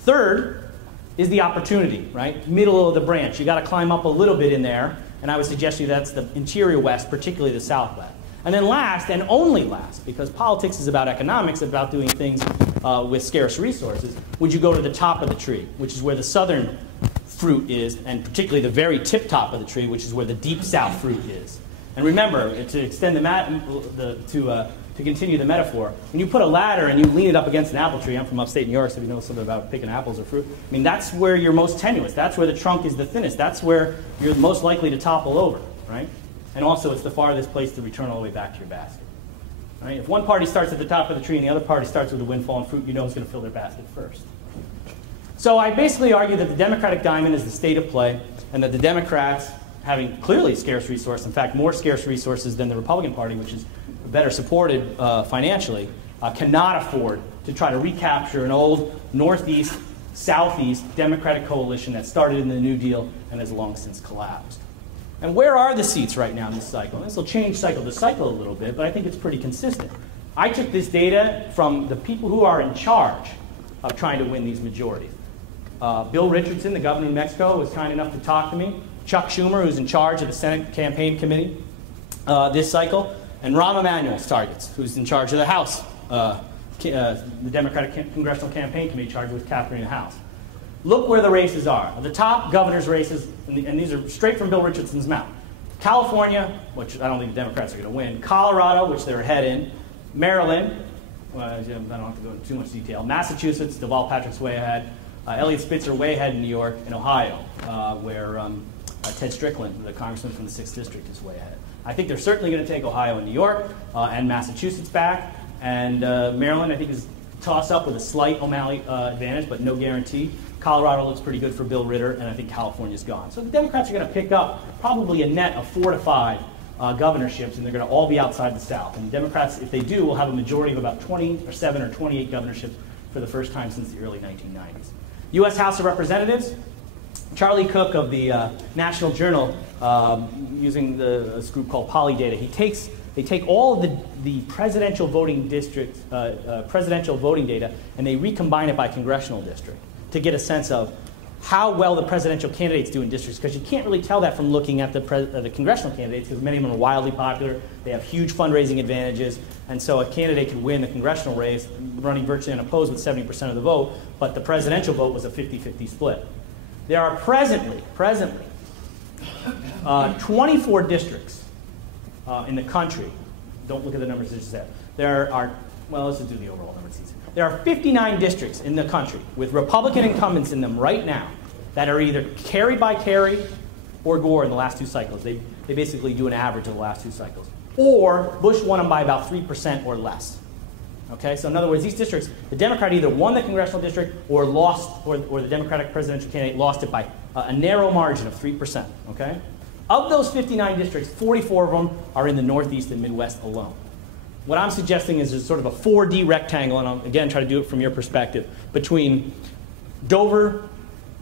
Third is the opportunity, right? Middle of the branch. You got to climb up a little bit in there, and I would suggest to you that's the interior West, particularly the Southwest. And then last, and only last, because politics is about economics, about doing things with scarce resources, would you go to the top of the tree, which is where the southern fruit is, and particularly the very tip top of the tree, which is where the deep south fruit is. And remember, to extend to continue the metaphor, when you put a ladder and you lean it up against an apple tree, I'm from upstate New York, so if you know something about picking apples or fruit, I mean, that's where you're most tenuous. That's where the trunk is the thinnest. That's where you're most likely to topple over, right? And also, it's the farthest place to return all the way back to your basket. Right? If one party starts at the top of the tree and the other party starts with a windfall and fruit, you know who's going to fill their basket first. So I basically argue that the Democratic diamond is the state of play, and that the Democrats, having clearly scarce resources, in fact, more scarce resources than the Republican Party, which is better supported financially, cannot afford to try to recapture an old Northeast, Southeast Democratic coalition that started in the New Deal and has long since collapsed. And where are the seats right now in this cycle? And this will change cycle to cycle a little bit, but I think it's pretty consistent. I took this data from the people who are in charge of trying to win these majorities. Bill Richardson, the governor of Mexico, was kind enough to talk to me. Chuck Schumer, who's in charge of the Senate Campaign Committee this cycle. And Rahm Emanuel's targets, who's in charge of the House, the Democratic Congressional Campaign Committee charged with capturing the House. Look where the races are. The top governor's races, and these are straight from Bill Richardson's mouth. California, which I don't think the Democrats are going to win. Colorado, which they're ahead in. Maryland, I don't have to go into too much detail. Massachusetts, Deval Patrick's way ahead. Elliot Spitzer way ahead in New York. And Ohio, where Ted Strickland, the congressman from the 6th District, is way ahead. I think they're certainly going to take Ohio and New York and Massachusetts back. And Maryland, I think, is toss up with a slight O'Malley advantage, but no guarantee. Colorado looks pretty good for Bill Ritter, and I think California's gone. So the Democrats are going to pick up probably a net of 4 to 5 governorships, and they're going to all be outside the South. And the Democrats, if they do, will have a majority of about 27 or 28 governorships for the first time since the early 1990s. U.S. House of Representatives, Charlie Cook of the National Journal, using this group called Polydata, they take all of the presidential voting districts, presidential voting data, and they recombine it by congressional district to get a sense of how well the presidential candidates do in districts, because you can't really tell that from looking at the congressional candidates, because many of them are wildly popular, they have huge fundraising advantages, and so a candidate could win the congressional race running virtually unopposed with 70% of the vote, but the presidential vote was a 50-50 split. There are presently 24 districts in the country. Don't look at the numbers I just said. There are, well, let's just do the overall numbers. There are 59 districts in the country with Republican incumbents in them right now that are either carried by Kerry or Gore in the last 2 cycles. They basically do an average of the last 2 cycles. Or Bush won them by about 3% or less. Okay, so in other words, these districts, the Democrat either won the congressional district or lost, or the Democratic presidential candidate lost it by a narrow margin of 3%. Okay? Of those 59 districts, 44 of them are in the Northeast and Midwest alone. What I'm suggesting is sort of a 4D rectangle, and I'll again try to do it from your perspective, between Dover,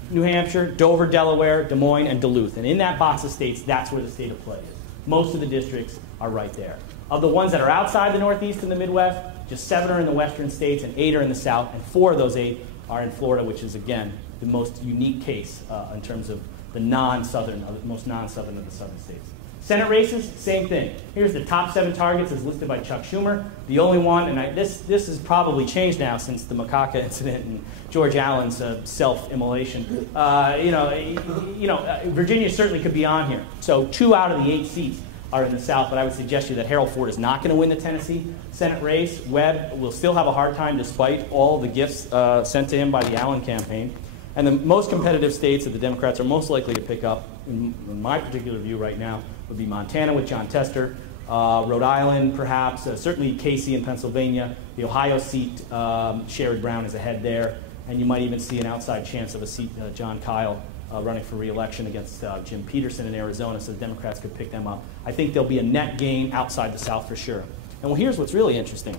New Hampshire, Dover, Delaware, Des Moines, and Duluth. And in that box of states, that's where the state of play is. Most of the districts are right there. Of the ones that are outside the Northeast and the Midwest, just 7 are in the western states and 8 are in the South, and 4 of those 8 are in Florida, which is, again, the most unique case in terms of the non-Southern, most non-Southern of the Southern states. Senate races, same thing. Here's the top 7 targets as listed by Chuck Schumer. The only one, and this has probably changed now since the macaca incident and George Allen's self-immolation. Virginia certainly could be on here. So 2 out of the 8 seats are in the South, but I would suggest to you that Harold Ford is not going to win the Tennessee Senate race. Webb will still have a hard time despite all the gifts sent to him by the Allen campaign. And the most competitive states that the Democrats are most likely to pick up, in my particular view right now, would be Montana with John Tester, Rhode Island perhaps, certainly Casey in Pennsylvania, the Ohio seat, Sherrod Brown is ahead there, and you might even see an outside chance of a seat, John Kyle running for re-election against Jim Peterson in Arizona, so the Democrats could pick them up. I think there'll be a net gain outside the South for sure. And well, here's what's really interesting.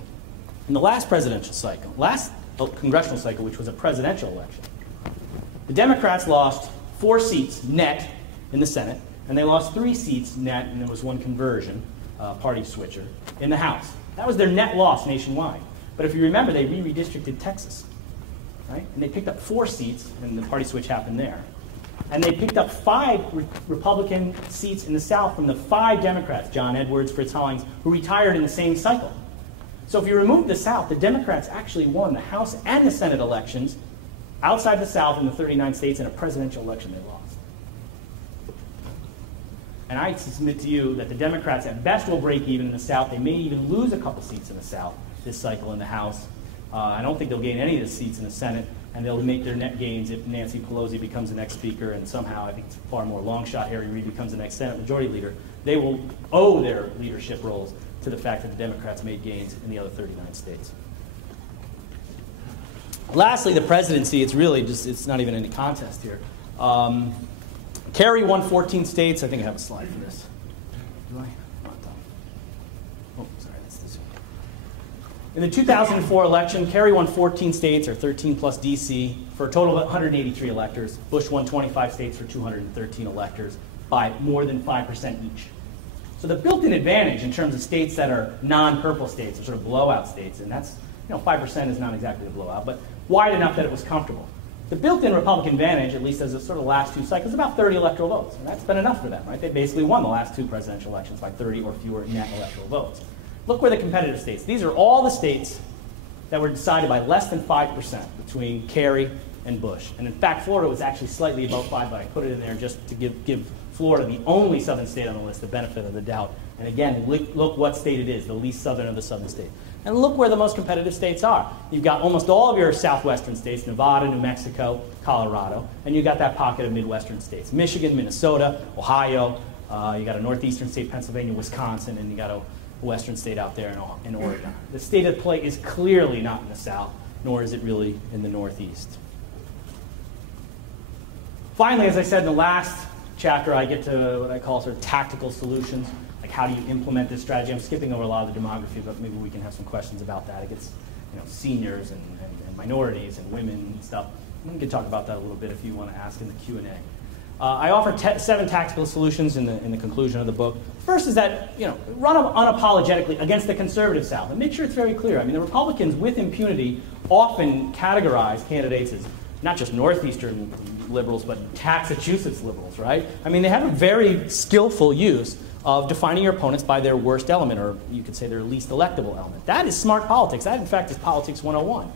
In the last presidential cycle, last congressional cycle, which was a presidential election, the Democrats lost 4 seats net in the Senate, and they lost 3 seats net, and there was 1 conversion, party switcher, in the House. That was their net loss nationwide. But if you remember, they redistricted Texas, right? And they picked up 4 seats, and the party switch happened there. And they picked up 5 Republican seats in the South from the 5 Democrats, John Edwards, Fritz Hollings, who retired in the same cycle. So if you remove the South, the Democrats actually won the House and the Senate elections outside the South in the 39 states in a presidential election they lost. And I submit to you that the Democrats at best will break even in the South. They may even lose a couple seats in the South this cycle in the House. I don't think they'll gain any of the seats in the Senate, and they'll make their net gains if Nancy Pelosi becomes the next speaker, and somehow, I think it's far more long shot, Harry Reid becomes the next Senate Majority Leader. They will owe their leadership roles to the fact that the Democrats made gains in the other 39 states. Lastly, the presidency, it's really just, it's not even any contest here. Kerry won 14 states. I think I have a slide for this. Do I? Oh, sorry, that's this one. In the 2004 election, Kerry won 14 states, or 13 plus DC, for a total of 183 electors. Bush won 25 states for 213 electors by more than 5% each. So the built-in advantage in terms of states that are non-purple states, or sort of blowout states, and that's, 5% is not exactly a blowout, but wide enough that it was comfortable. The built-in Republican advantage, at least as of sort of the last two cycles, is about 30 electoral votes. And that's been enough for them, right? They basically won the last two presidential elections by 30 or fewer net electoral votes. Look where the competitive states. These are all the states that were decided by less than 5% between Kerry and Bush. And in fact, Florida was actually slightly above 5, but I put it in there just to give Florida, the only southern state on the list, the benefit of the doubt. And again, look what state it is, the least southern of the southern states. And look where the most competitive states are. You've got almost all of your southwestern states, Nevada, New Mexico, Colorado, and you've got that pocket of midwestern states. Michigan, Minnesota, Ohio, you got a northeastern state, Pennsylvania, Wisconsin, and you got a western state out there in Oregon. The state of play is clearly not in the South, nor is it really in the Northeast. Finally, as I said in the last chapter, I get to what I call sort of tactical solutions. Like, how do you implement this strategy? I'm skipping over a lot of the demography, but maybe we can have some questions about that. It gets, seniors and minorities and women and stuff. We can talk about that a little bit if you want to ask in the Q&A. I offer 7 tactical solutions in the conclusion of the book. First is that, run unapologetically against the conservative South, and make sure it's very clear. I mean, the Republicans, with impunity, often categorize candidates as not just northeastern liberals, but Massachusetts liberals, right? I mean, they have a very skillful use of defining your opponents by their worst element, or you could say their least electable element. That is smart politics. That, in fact, is politics 101.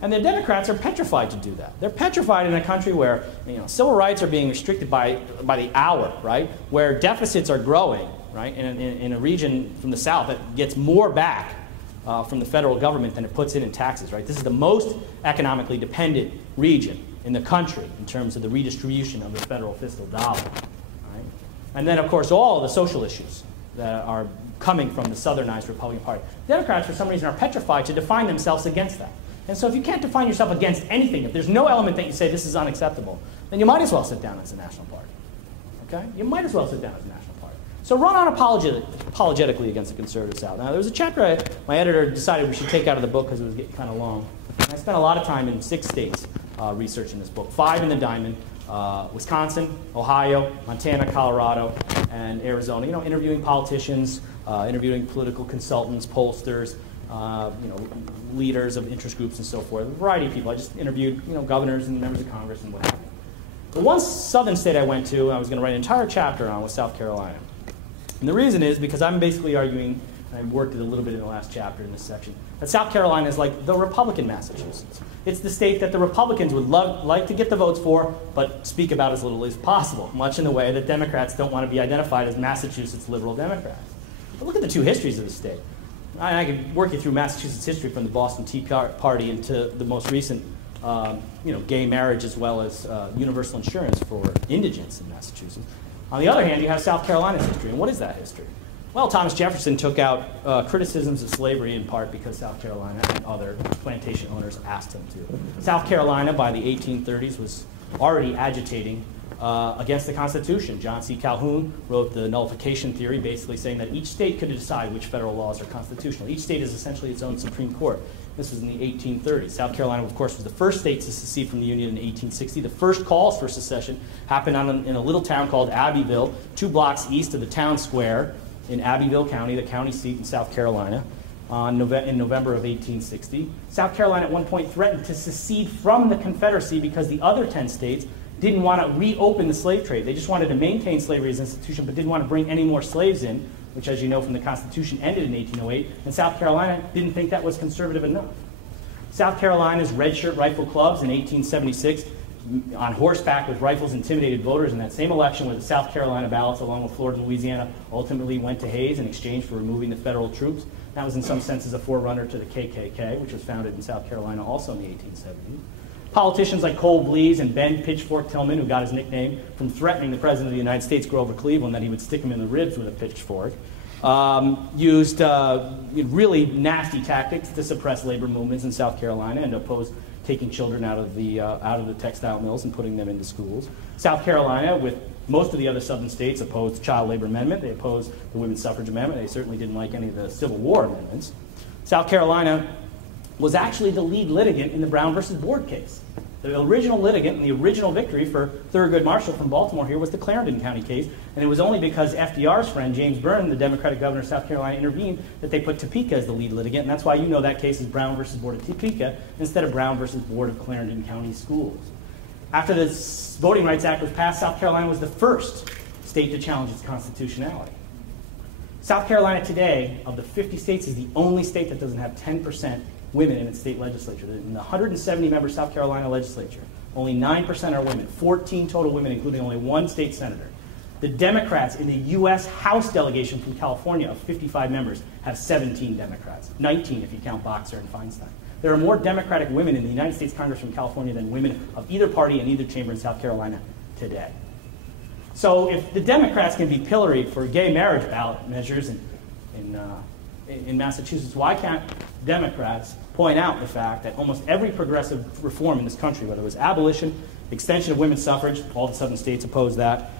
And the Democrats are petrified to do that. They're petrified in a country where civil rights are being restricted by the hour, right? Where deficits are growing, right? In a region from the South that gets more back from the federal government than it puts in taxes, right? This is the most economically dependent region in the country in terms of the redistribution of the federal fiscal dollar. And then, of course, all the social issues that are coming from the southernized Republican Party. Democrats, for some reason, are petrified to define themselves against that. And so if you can't define yourself against anything, if there's no element that you say this is unacceptable, then you might as well sit down as a national party. Okay? You might as well sit down as a national party. So run unapologetically against the conservative South. Now, there was a chapter my editor decided we should take out of the book because it was getting kind of long. And I spent a lot of time in 6 states researching this book, 5 in the Diamond. Wisconsin, Ohio, Montana, Colorado, and Arizona. Interviewing politicians, interviewing political consultants, pollsters, leaders of interest groups and so forth. A variety of people. I just interviewed, governors and members of Congress and what have you. The one southern state I went to, I was going to write an entire chapter on, was South Carolina. And the reason is because I'm basically arguing, and I worked it a little bit in the last chapter in this section, that South Carolina is like the Republican Massachusetts. It's the state that the Republicans would like to get the votes for, but speak about as little as possible, much in the way that Democrats don't want to be identified as Massachusetts liberal Democrats. But look at the 2 histories of the state. I can work you through Massachusetts history from the Boston Tea Party into the most recent gay marriage, as well as universal insurance for indigents in Massachusetts. On the other hand, you have South Carolina's history. And what is that history? Well, Thomas Jefferson took out criticisms of slavery in part because South Carolina and other plantation owners asked him to. South Carolina, by the 1830s, was already agitating against the Constitution. John C. Calhoun wrote the nullification theory, basically saying that each state could decide which federal laws are constitutional. Each state is essentially its own Supreme Court. This was in the 1830s. South Carolina, of course, was the first state to secede from the Union in 1860. The first calls for secession happened in a little town called Abbeville, 2 blocks east of the town square in Abbeville County, the county seat in South Carolina, in November of 1860. South Carolina at one point threatened to secede from the Confederacy because the other 10 states didn't want to reopen the slave trade. They just wanted to maintain slavery as an institution, but didn't want to bring any more slaves in, which, as you know from the Constitution, ended in 1808, and South Carolina didn't think that was conservative enough. South Carolina's red shirt rifle clubs in 1876 on horseback with rifles intimidated voters in that same election where the South Carolina ballots, along with Florida and Louisiana, ultimately went to Hayes in exchange for removing the federal troops. That was in some senses a forerunner to the KKK, which was founded in South Carolina also in the 1870s. Politicians like Cole Blease and Ben Pitchfork Tillman, who got his nickname from threatening the President of the United States, Grover Cleveland, that he would stick him in the ribs with a pitchfork, used really nasty tactics to suppress labor movements in South Carolina and oppose taking children out of the textile mills and putting them into schools. South Carolina, with most of the other southern states, opposed the child labor amendment. They opposed the women's suffrage amendment. They certainly didn't like any of the Civil War amendments. South Carolina was actually the lead litigant in the Brown versus Board case. The original litigant and the original victory for Thurgood Marshall from Baltimore here was the Clarendon County case, and it was only because FDR's friend, James Byrne, the Democratic governor of South Carolina, intervened that they put Topeka as the lead litigant, and that's why you know that case is Brown versus Board of Topeka instead of Brown versus Board of Clarendon County Schools. After the Voting Rights Act was passed, South Carolina was the first state to challenge its constitutionality. South Carolina today, of the 50 states, is the only state that doesn't have 10% women in its state legislature. In the 170-member South Carolina legislature, only 9% are women, 14 total women, including only one state senator. The Democrats in the U.S. House delegation from California of 55 members have 17 Democrats, 19 if you count Boxer and Feinstein. There are more Democratic women in the United States Congress from California than women of either party in either chamber in South Carolina today. So if the Democrats can be pilloried for gay marriage ballot measures in Massachusetts, why can't Democrats point out the fact that almost every progressive reform in this country, whether it was abolition, extension of women's suffrage, all the southern states opposed that,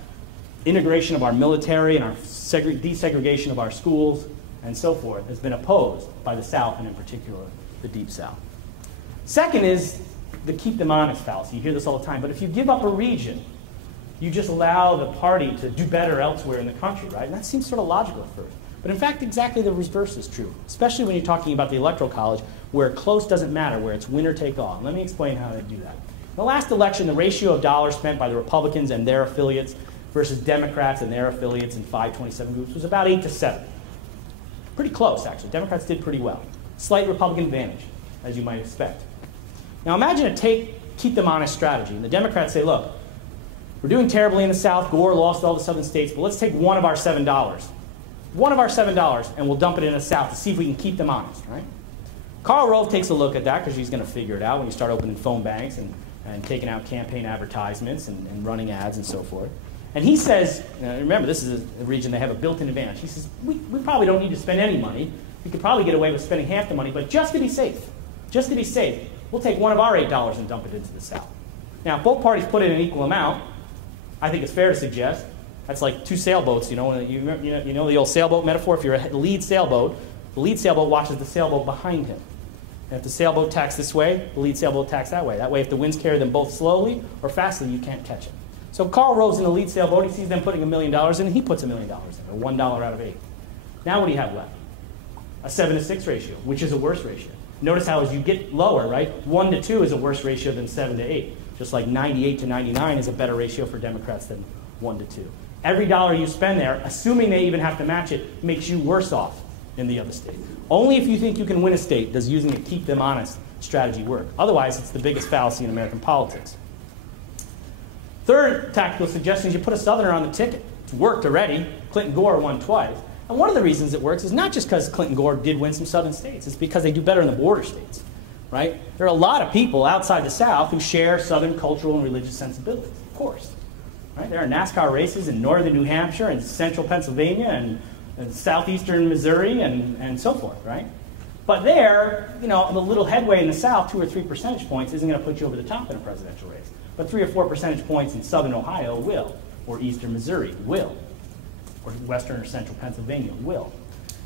integration of our military and our desegregation of our schools, and so forth, has been opposed by the South, and in particular, the Deep South. Second is the keep them honest fallacy. You hear this all the time, but if you give up a region, you just allow the party to do better elsewhere in the country, right? And that seems sort of logical at first. But in fact, exactly the reverse is true, especially when you're talking about the Electoral College, where close doesn't matter, where it's winner take all. And let me explain how they do that. In the last election, the ratio of dollars spent by the Republicans and their affiliates versus Democrats and their affiliates in 527 groups was about 8 to 7. Pretty close, actually. Democrats did pretty well. Slight Republican advantage, as you might expect. Now imagine a keep them honest strategy. And the Democrats say, look, we're doing terribly in the South. Gore lost all the southern states, but let's take one of our $7. One of our $7, and we'll dump it in the South to see if we can keep them honest, right? Karl Rove takes a look at that because he's going to figure it out when you start opening phone banks and taking out campaign advertisements and running ads and so forth. And he says, remember, this is a region they have a built-in advantage. He says, we probably don't need to spend any money. We could probably get away with spending half the money, but just to be safe, we'll take one of our $8 and dump it into the South. Now, if both parties put in an equal amount, I think it's fair to suggest that's like two sailboats, you know the old sailboat metaphor? If you're a lead sailboat, the lead sailboat watches the sailboat behind him. And if the sailboat tacks this way, the lead sailboat tacks that way. That way, if the winds carry them both slowly or fastly, you can't catch it. So Karl Rove's in the lead sailboat. He sees them putting $1 million in, and he puts $1 million in, or $1 out of 8. Now what do you have left? A 7-to-6 ratio, which is a worse ratio. Notice how as you get lower, right, 1 to 2 is a worse ratio than 7 to 8. Just like 98 to 99 is a better ratio for Democrats than 1 to 2. Every dollar you spend there, assuming they even have to match it, makes you worse off in the other state. Only if you think you can win a state does using a keep them honest strategy work. Otherwise, it's the biggest fallacy in American politics. Third tactical suggestion is you put a Southerner on the ticket. It's worked already. Clinton Gore won twice. And one of the reasons it works is not just because Clinton Gore did win some southern states. It's because they do better in the border states, right? There are a lot of people outside the South who share southern cultural and religious sensibilities, of course. Right? There are NASCAR races in northern New Hampshire and central Pennsylvania and southeastern Missouri and so forth, right? But there, the little headway in the South, 2 or 3 percentage points, isn't going to put you over the top in a presidential race. But 3 or 4 percentage points in southern Ohio will, or eastern Missouri will, or western or central Pennsylvania will.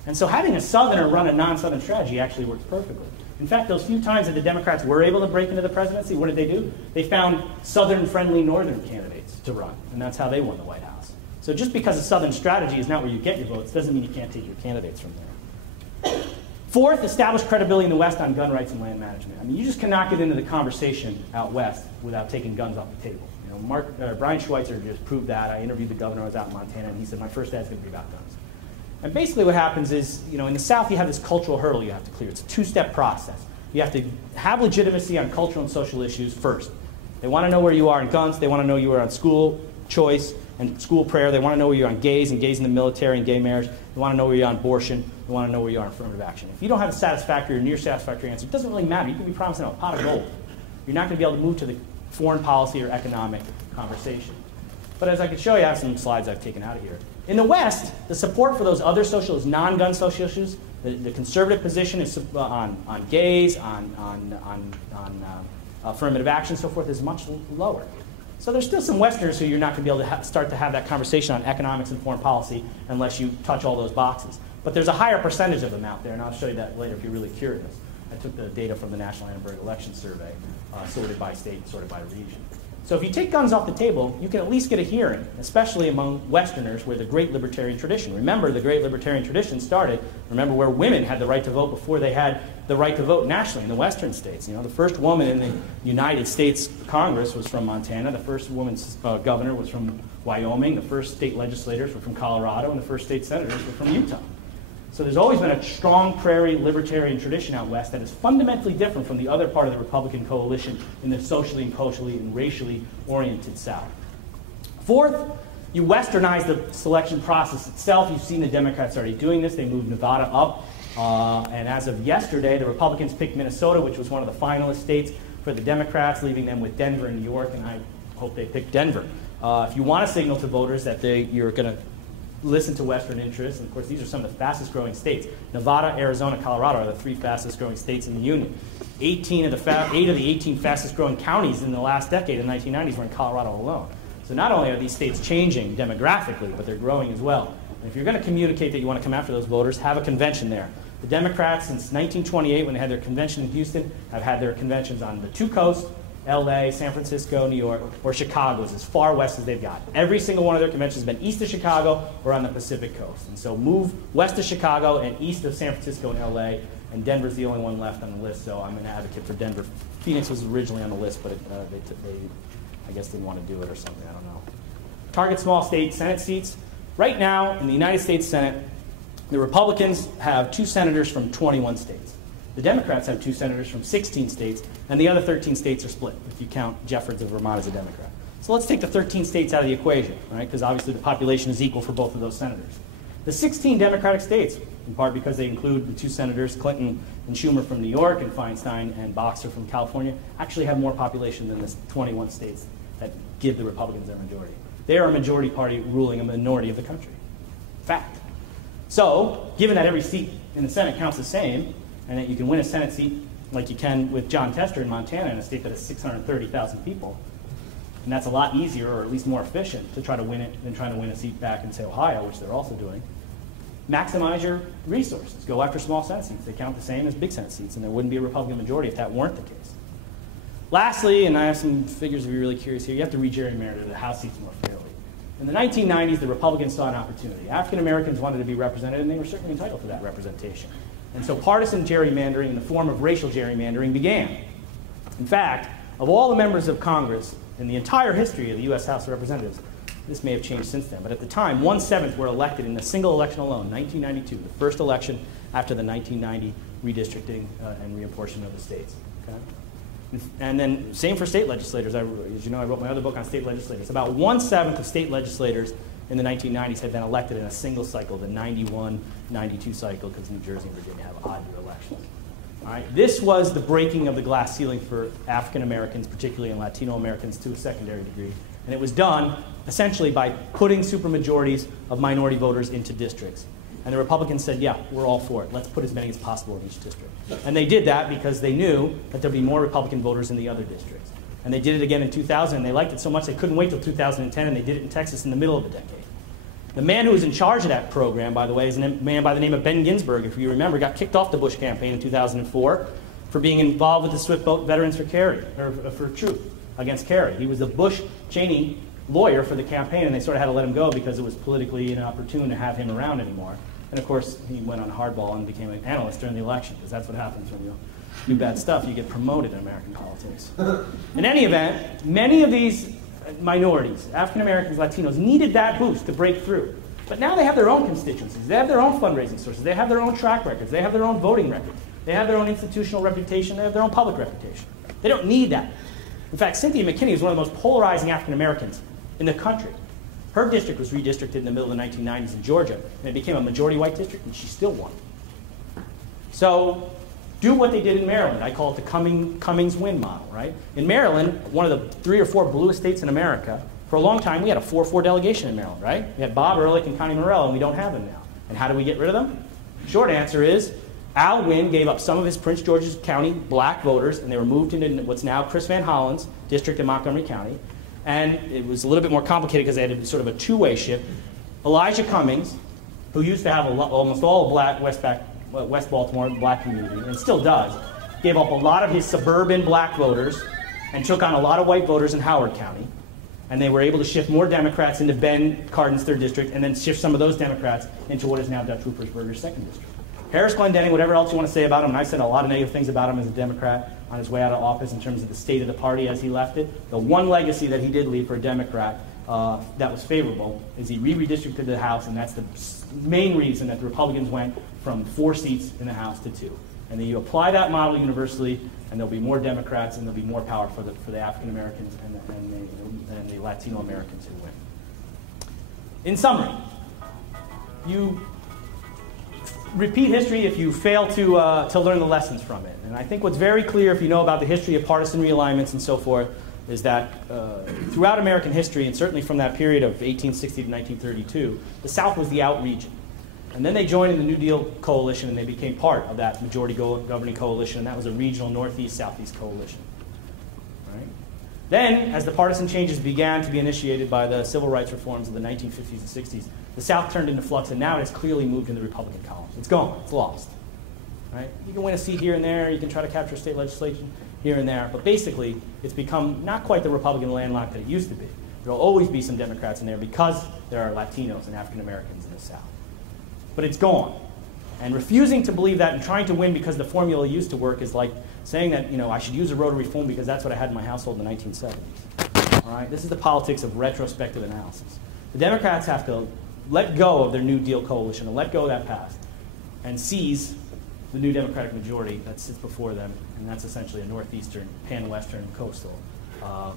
And so having a Southerner run a non-Southern strategy actually works perfectly. In fact, those few times that the Democrats were able to break into the presidency, what did they do? They found Southern-friendly Northern candidates to run, and that's how they won the White House. So just because a Southern strategy is not where you get your votes doesn't mean you can't take your candidates from there. Fourth, establish credibility in the West on gun rights and land management. I mean, you just cannot get into the conversation out West without taking guns off the table. Brian Schweitzer just proved that. I interviewed the governor. I was out in Montana, and he said, my first ad's going to be about guns. And basically what happens is, in the South you have this cultural hurdle you have to clear. It's a 2-step process. You have to have legitimacy on cultural and social issues first. They want to know where you are on guns. They want to know you are on school choice and school prayer. They want to know where you're on gays and gays in the military and gay marriage. They want to know where you're on abortion. They want to know where you are on affirmative action. If you don't have a satisfactory or near satisfactory answer, it doesn't really matter. You can be promising a pot of gold. You're not going to be able to move to the foreign policy or economic conversation. But as I could show you, I have some slides I've taken out of here. In the West, the support for those other socialist, non-gun social issues, the conservative position is on gays, on affirmative action, and so forth, is much lower. So there's still some Westerners who you're not going to be able to start to have that conversation on economics and foreign policy unless you touch all those boxes. But there's a higher percentage of them out there, and I'll show you that later if you're really curious. I took the data from the National Annenberg Election Survey, sorted by state, sorted by region. So if you take guns off the table, you can at least get a hearing, especially among Westerners with a great libertarian tradition. Remember, the great libertarian tradition started, remember, where women had the right to vote before they had the right to vote nationally in the Western states. You know, the first woman in the United States Congress was from Montana. The first woman's governor was from Wyoming. The first state legislators were from Colorado. And the first state senators were from Utah. So there's always been a strong prairie libertarian tradition out west that is fundamentally different from the other part of the Republican coalition in the socially and culturally and racially oriented South. Fourth, you westernize the selection process itself. You've seen the Democrats already doing this. They moved Nevada up. And as of yesterday, the Republicans picked Minnesota, which was one of the finalist states for the Democrats, leaving them with Denver and New York, and I hope they pick Denver. If you want to signal to voters that you're going to listen to Western interests, and of course these are some of the fastest growing states. Nevada, Arizona, Colorado are the three fastest growing states in the Union. 8 of the 18 fastest growing counties in the last decade, in the 1990s, were in Colorado alone. So not only are these states changing demographically, but they're growing as well. And if you're going to communicate that you want to come after those voters, have a convention there. The Democrats, since 1928, when they had their convention in Houston, have had their conventions on the two coasts, LA, San Francisco, New York, or Chicago is as far west as they've got. Every single one of their conventions has been east of Chicago or on the Pacific coast. And so move west of Chicago and east of San Francisco and LA, and Denver's the only one left on the list, so I'm an advocate for Denver. Phoenix was originally on the list, but they I guess didn't want to do it or something, I don't know. Target small state Senate seats. Right now, in the United States Senate, the Republicans have 2 senators from 21 states. The Democrats have 2 senators from 16 states, and the other 13 states are split, if you count Jeffords of Vermont as a Democrat. So let's take the 13 states out of the equation, right? Because obviously the population is equal for both of those senators. The 16 Democratic states, in part because they include the 2 senators, Clinton and Schumer from New York, and Feinstein and Boxer from California, actually have more population than the 21 states that give the Republicans their majority. They are a majority party ruling a minority of the country. Fact. So, given that every seat in the Senate counts the same, and that you can win a Senate seat like you can with John Tester in Montana in a state that has 630,000 people, and that's a lot easier, or at least more efficient, to try to win it than trying to win a seat back in, say, Ohio, which they're also doing. Maximize your resources. Go after small Senate seats. They count the same as big Senate seats, and there wouldn't be a Republican majority if that weren't the case. Lastly, and I have some figures if you're really curious here, you have to re-gerrymander the House seats more fairly. In the 1990s, the Republicans saw an opportunity. African Americans wanted to be represented, and they were certainly entitled to that representation. And so partisan gerrymandering in the form of racial gerrymandering began. In fact, of all the members of Congress in the entire history of the U.S. House of Representatives, this may have changed since then, but at the time, 1/7 were elected in a single election alone, 1992, the first election after the 1990 redistricting and reapportionment of the states. Okay? And then same for state legislators. As you know, I wrote my other book on state legislators. About 1/7 of state legislators in the 1990s had been elected in a single cycle, the 91-92 cycle, because New Jersey and Virginia have odd-year elections. All right? This was the breaking of the glass ceiling for African Americans, particularly and Latino Americans, to a secondary degree. And it was done essentially by putting supermajorities of minority voters into districts. And the Republicans said, yeah, we're all for it. Let's put as many as possible in each district. And they did that because they knew that there'd be more Republican voters in the other districts. And they did it again in 2000, and they liked it so much they couldn't wait till 2010, and they did it in Texas in the middle of the decade. The man who was in charge of that program, by the way, is a man by the name of Ben Ginsberg, if you remember, got kicked off the Bush campaign in 2004 for being involved with the Swift Boat Veterans for Truth against Kerry. He was the Bush-Cheney lawyer for the campaign, and they sort of had to let him go because it was politically inopportune to have him around anymore. And of course, he went on hardball and became an analyst during the election, because that's what happens when you do bad stuff. You get promoted in American politics. In any event, many of these minorities, African Americans, Latinos, needed that boost to break through. But now they have their own constituencies. They have their own fundraising sources. They have their own track records. They have their own voting records. They have their own institutional reputation. They have their own public reputation. They don't need that. In fact, Cynthia McKinney is one of the most polarizing African Americans in the country. Her district was redistricted in the middle of the 1990s in Georgia, and it became a majority white district, and she still won. So do what they did in Maryland. I call it the Cummings win model, right? In Maryland, one of the 3 or 4 bluest states in America, for a long time we had a 4-4 delegation in Maryland, right? We had Bob Ehrlich and Connie Morell, and we don't have them now. And how do we get rid of them? Short answer is Al Wynn gave up some of his Prince George's County black voters, and they were moved into what's now Chris Van Hollen's district in Montgomery County. And it was a little bit more complicated because they had sort of a two-way shift. Elijah Cummings, who used to have almost all black West Baltimore black community, and still does, gave up a lot of his suburban black voters and took on a lot of white voters in Howard County. And they were able to shift more Democrats into Ben Cardin's 3rd district and then shift some of those Democrats into what is now Dutch Ruppersberger's 2nd district. Harris Glendenning, whatever else you want to say about him, and I said a lot of negative things about him as a Democrat on his way out of office in terms of the state of the party as he left it. The one legacy that he did leave for a Democrat that was favorable is he redistricted the House, and that's the main reason that the Republicans went from 4 seats in the House to 2. And then you apply that model universally, and there'll be more Democrats, and there'll be more power for the African Americans and the Latino Americans who win. In summary, you repeat history if you fail to learn the lessons from it. And I think what's very clear if you know about the history of partisan realignments and so forth is that throughout American history, and certainly from that period of 1860 to 1932, the South was the out region. And then they joined in the New Deal coalition, and they became part of that majority governing coalition, and that was a regional Northeast-Southeast coalition. Right? Then, as the partisan changes began to be initiated by the civil rights reforms of the 1950s and 60s, the South turned into flux, and now it's clearly moved in the Republican columns. It's gone. It's lost. Right? You can win a seat here and there. You can try to capture state legislation here and there. But basically, it's become not quite the Republican landlocked that it used to be. There will always be some Democrats in there because there are Latinos and African Americans in the South. But it's gone. And refusing to believe that and trying to win because the formula used to work is like saying that, I should use a rotary phone because that's what I had in my household in the 1970s. All right? This is the politics of retrospective analysis. The Democrats have to let go of their New Deal coalition and let go of that past and seize the new Democratic majority that sits before them, and that's essentially a northeastern, pan-western, coastal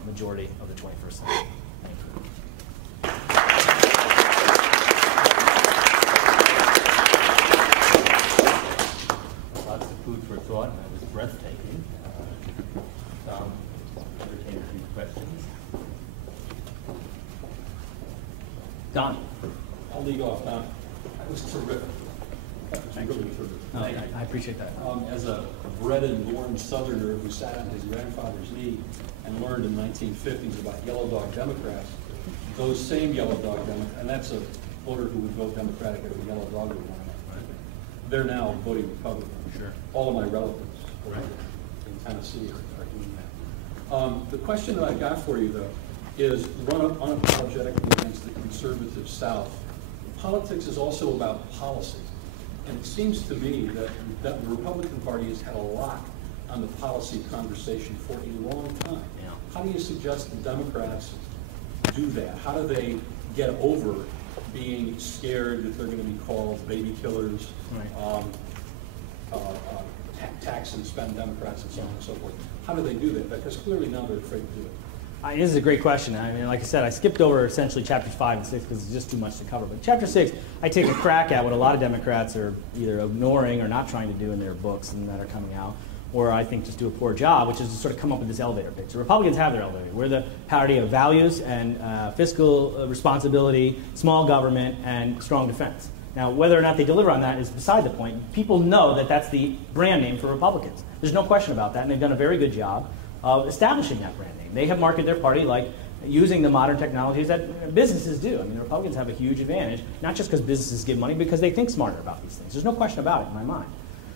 majority of the 21st century. Thank you. Lots of food for thought, and that was breathtaking. Entertain a few questions. Don. I'll lead off. That was terrific. That was really terrific. Oh, I appreciate that. As a bred and born Southerner who sat on his grandfather's knee and learned in the 1950s about yellow dog Democrats, those same yellow dog Democrats, and that's a voter who would vote Democratic if a yellow dog would win, right? They're now voting Republican. Sure. All of my relatives in Tennessee are doing that. The question that I've got for you, though, is run unapologetically against the conservative South. Politics is also about policy. And it seems to me that the Republican Party has had a lock on the policy conversation for a long time. Yeah. How do you suggest the Democrats do that? How do they get over being scared that they're going to be called baby killers, right. Tax and spend Democrats, and so on and so forth? How do they do that? Because clearly now they're afraid to do it. This is a great question. I mean, like I said, I skipped over essentially chapters 5 and 6 because it's just too much to cover. But chapter 6, I take a crack at what a lot of Democrats are either ignoring or not trying to do in their books and that are coming out, or I think just do a poor job, which is to sort of come up with this elevator pitch. The Republicans have their elevator. We're the party of values and fiscal responsibility, small government, and strong defense. Now, whether or not they deliver on that is beside the point. People know that that's the brand name for Republicans. There's no question about that, and they've done a very good job of establishing that brand name. They have marketed their party like using the modern technologies that businesses do. I mean, the Republicans have a huge advantage, not just because businesses give money, because they think smarter about these things. There's no question about it in my mind.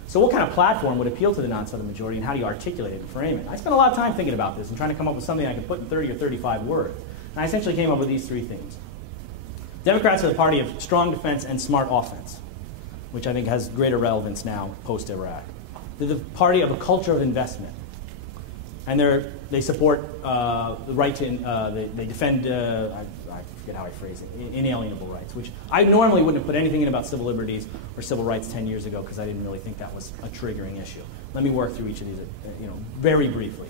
So what kind of platform would appeal to the non-Southern majority, and how do you articulate it and frame it? I spent a lot of time thinking about this and trying to come up with something I could put in 30 or 35 words. And I essentially came up with these three things. Democrats are the party of strong defense and smart offense, which I think has greater relevance now post-Iraq. They're the party of a culture of investment. And they support the right to, they defend, I forget how I phrase it, inalienable rights, which I normally wouldn't have put anything in about civil liberties or civil rights 10 years ago because I didn't really think that was a triggering issue. Let me work through each of these very briefly.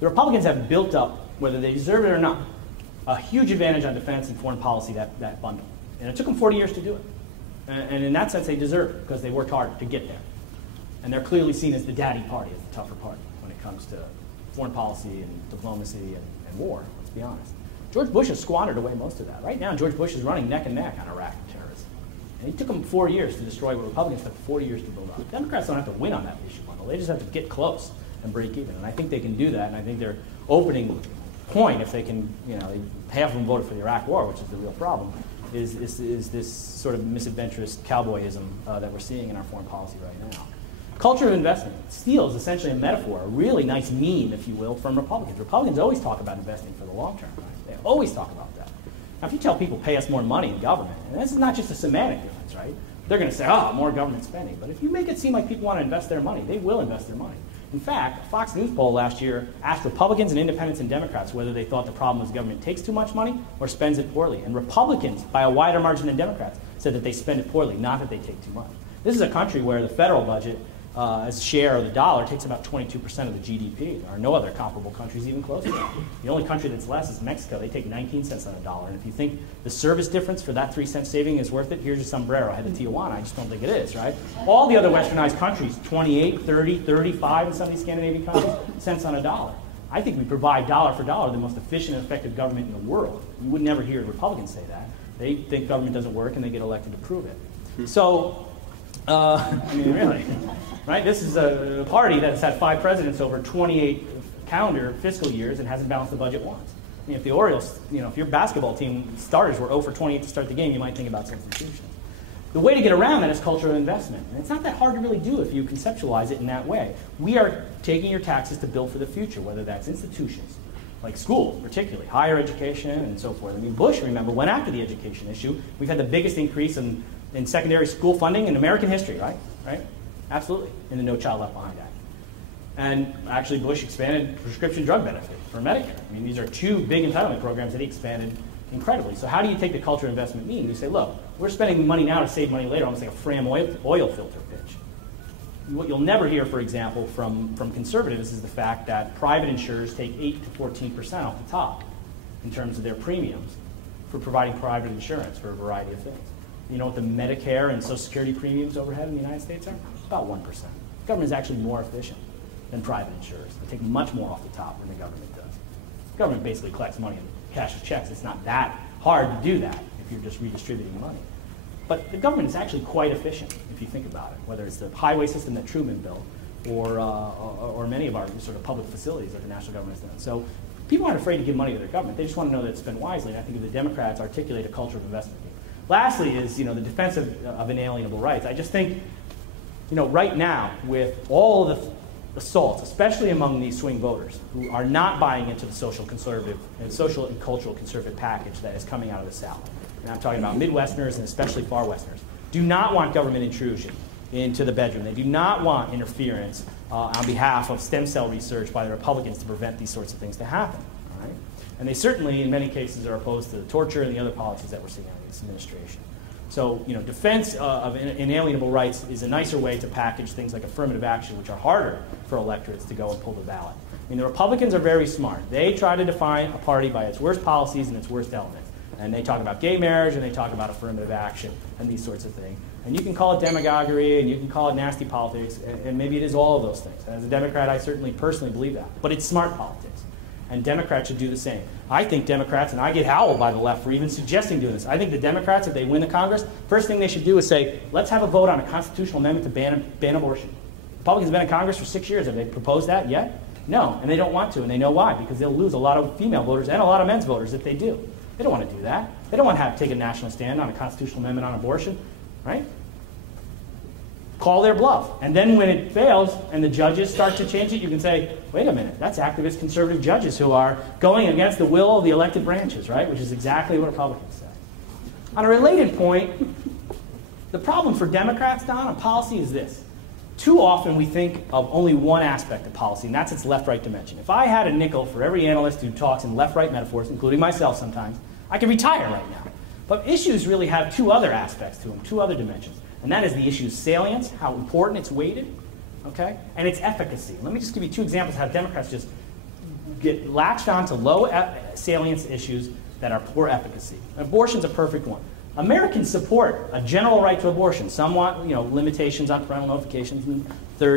The Republicans have built up, whether they deserve it or not, a huge advantage on defense and foreign policy, that bundle. And it took them 40 years to do it. And in that sense, they deserve it because they worked hard to get there. And they're clearly seen as the daddy party, as the tougher party when it comes to foreign policy and diplomacy and war, let's be honest. George Bush has squandered away most of that. Right now, George Bush is running neck and neck on Iraq terrorism. And it took them 4 years to destroy what Republicans took 40 years to build up. Democrats don't have to win on that issue bundle. They just have to get close and break even. And I think they can do that. And I think their opening point, if they can, half of them voted for the Iraq War, which is the real problem, is this sort of misadventurous cowboyism that we're seeing in our foreign policy right now. Culture of investment. Steel is essentially a metaphor, a really nice meme, if you will, from Republicans. Republicans always talk about investing for the long term. Right? They always talk about that. Now, if you tell people pay us more money in government, and this is not just a semantic difference, right? They're going to say, oh, more government spending. But if you make it seem like people want to invest their money, they will invest their money. In fact, a Fox News poll last year asked Republicans and independents and Democrats whether they thought the problem was government takes too much money or spends it poorly. And Republicans, by a wider margin than Democrats, said that they spend it poorly, not that they take too much. This is a country where the federal budget, as a share of the dollar, takes about 22% of the GDP. There are no other comparable countries even close to that. The only country that's less is Mexico. They take 19 cents on a dollar. And if you think the service difference for that 3-cent saving is worth it, here's your sombrero. I had the Tijuana. I just don't think it is, right? All the other westernized countries, 28, 30, 35 in some of these Scandinavian countries, cents on a dollar. I think we provide dollar for dollar the most efficient and effective government in the world. You would never hear Republicans say that. They think government doesn't work and they get elected to prove it. So, I mean, really. Right? This is a party that's had 5 presidents over 28 calendar fiscal years and hasn't balanced the budget once. I mean, if the Orioles, if your basketball team starters were 0 for 28 to start the game, you might think about substitution. The way to get around that is culture of investment. And it's not that hard to really do if you conceptualize it in that way. We are taking your taxes to build for the future, whether that's institutions, like schools particularly, higher education and so forth. I mean, Bush, remember, went after the education issue. We've had the biggest increase in secondary school funding in American history, right? Absolutely, in the No Child Left Behind Act. And actually, Bush expanded prescription drug benefit for Medicare. I mean, these are 2 big entitlement programs that he expanded incredibly. So how do you take the culture of investment mean? You say, look, we're spending money now to save money later, almost like a Fram oil filter pitch. What you'll never hear, for example, from conservatives is the fact that private insurers take 8 to 14% off the top in terms of their premiums for providing private insurance for a variety of things. You know what the Medicare and Social Security premiums overhead in the United States are? About 1%. The government is actually more efficient than private insurers. They take much more off the top than the government does. The government basically collects money and cashes checks. It's not that hard to do that if you're just redistributing money. But the government is actually quite efficient if you think about it, whether it's the highway system that Truman built or many of our sort of public facilities that the national government has done. So people aren't afraid to give money to their government. They just want to know that it's spent wisely. And I think if the Democrats articulate a culture of investment. Lastly is, the defense of inalienable rights. I just think, right now, with all of the assaults, especially among these swing voters, who are not buying into the social and cultural conservative package that is coming out of the South. And I'm talking about Midwesterners and especially Far Westerners. Do not want government intrusion into the bedroom. They do not want interference on behalf of stem cell research by the Republicans to prevent these sorts of things to happen. All right? And they certainly, in many cases, are opposed to the torture and the other policies that we're seeing under this administration. So, defense of inalienable rights is a nicer way to package things like affirmative action, which are harder for electorates to go and pull the ballot. I mean, the Republicans are very smart. They try to define a party by its worst policies and its worst elements. And they talk about gay marriage, and they talk about affirmative action, and these sorts of things. And you can call it demagoguery, and you can call it nasty politics, and maybe it is all of those things. And as a Democrat, I certainly personally believe that. But it's smart politics. And Democrats should do the same. I think Democrats, and I get howled by the left for even suggesting doing this. I think the Democrats, if they win the Congress, first thing they should do is say, let's have a vote on a constitutional amendment to ban abortion. Republicans have been in Congress for 6 years. Have they proposed that yet? No, and they don't want to, and they know why, because they'll lose a lot of female voters and a lot of men's voters if they do. They don't want to do that. They don't want to take a national stand on a constitutional amendment on abortion, right? Call their bluff. And then when it fails and the judges start to change it, you can say, wait a minute, that's activist conservative judges who are going against the will of the elected branches, right? Which is exactly what Republicans say. On a related point, the problem for Democrats, Don, on policy is this. too often we think of only one aspect of policy, and that's its left-right dimension. If I had a nickel for every analyst who talks in left-right metaphors, including myself sometimes, I could retire right now. But issues really have two other aspects to them, two other dimensions. And that is the issue's salience, how important it's weighted, okay, and its efficacy. Let me just give you two examples of how Democrats just get latched onto low salience issues that are poor efficacy. Abortion's a perfect one. Americans support a general right to abortion. Some want, limitations on parental notifications and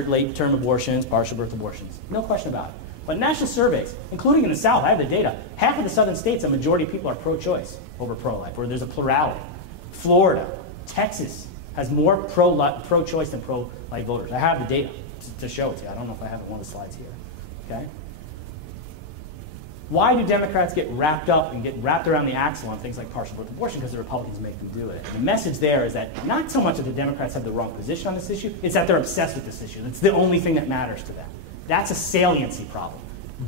late-term abortions, partial birth abortions. No question about it. But national surveys, including in the South, I have the data, half of the southern states, a majority of people are pro-choice over pro-life, or there's a plurality. Florida, Texas has more pro-choice than pro-life voters. I have the data to show it to you. I don't know if I have it on one of the slides here. Okay? Why do Democrats get wrapped up and get wrapped around the axle on things like partial birth abortion? Because the Republicans make them do it. And the message there is that not so much that the Democrats have the wrong position on this issue, it's that they're obsessed with this issue. It's the only thing that matters to them. That's a saliency problem.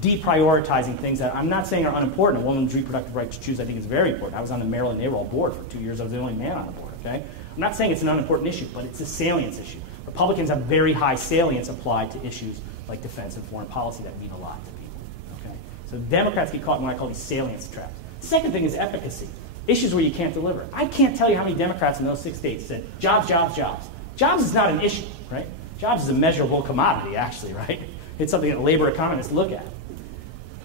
Deprioritizing things that I'm not saying are unimportant. A woman's reproductive right to choose, I think, is very important. I was on the Maryland Neighborhood board for 2 years. I was the only man on the board. Okay? I'm not saying it's an unimportant issue, but it's a salience issue. Republicans have very high salience applied to issues like defense and foreign policy that mean a lot to people. Okay? So Democrats get caught in what I call these salience traps. The second thing is efficacy. Issues where you can't deliver. I can't tell you how many Democrats in those 6 states said, jobs, jobs, jobs. Jobs is not an issue, right? Jobs is a measurable commodity, actually, right? It's something that labor economists look at.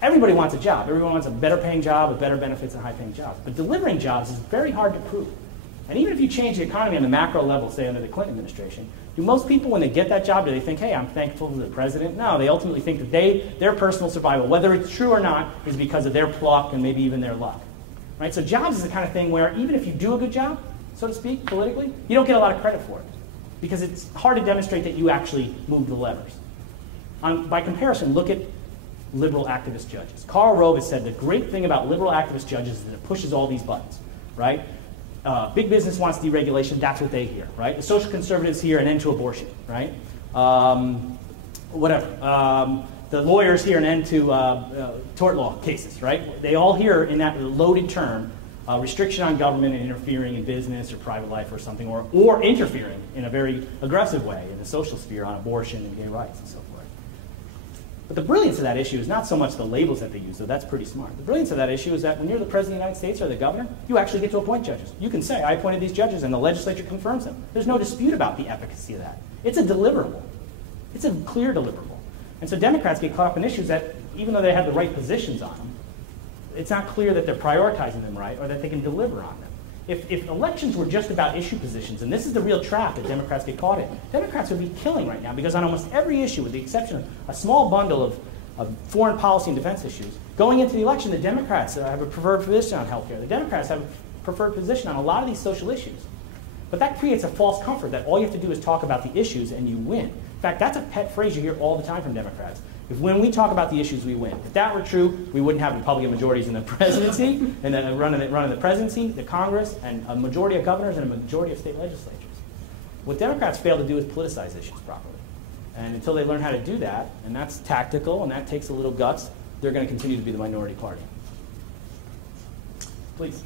Everybody wants a job. Everyone wants a better paying job with better benefits and high paying jobs. But delivering jobs is very hard to prove. And even if you change the economy on the macro level, say under the Clinton administration, do most people, when they get that job, do they think, hey, I'm thankful to the president? No, they ultimately think that their personal survival, whether it's true or not, is because of their pluck and maybe even their luck. Right? So jobs is the kind of thing where even if you do a good job, so to speak, politically, you don't get a lot of credit for it. Because it's hard to demonstrate that you actually move the levers. By comparison, look at liberal activist judges. Karl Rove has said the great thing about liberal activist judges is that it pushes all these buttons, right? Big business wants deregulation, that's what they hear, right? The social conservatives hear an end to abortion, right? The lawyers hear an end to tort law cases, right? They all hear in that loaded term restriction on government and interfering in business or private life or something, or interfering in a very aggressive way in the social sphere on abortion and gay rights and so forth. But the brilliance of that issue is not so much the labels that they use, though that's pretty smart. The brilliance of that issue is that when you're the President of the United States or the governor, you actually get to appoint judges. You can say, I appointed these judges, and the legislature confirms them. There's no dispute about the efficacy of that. It's a deliverable. It's a clear deliverable. And so Democrats get caught up in issues that, even though they have the right positions on them, it's not clear that they're prioritizing them right or that they can deliver on them. If elections were just about issue positions, and this is the real trap that Democrats get caught in, Democrats would be killing right now because on almost every issue, with the exception of a small bundle of foreign policy and defense issues, going into the election, the Democrats have a preferred position on health care. The Democrats have a preferred position on a lot of these social issues. But that creates a false comfort that all you have to do is talk about the issues and you win. In fact, that's a pet phrase you hear all the time from Democrats. If when we talk about the issues, we win. If that were true, we wouldn't have Republican majorities in the presidency, and then running the presidency, the Congress, and a majority of governors and a majority of state legislatures. What Democrats fail to do is politicize issues properly. And until they learn how to do that, and that's tactical, and that takes a little guts, they're going to continue to be the minority party. Please.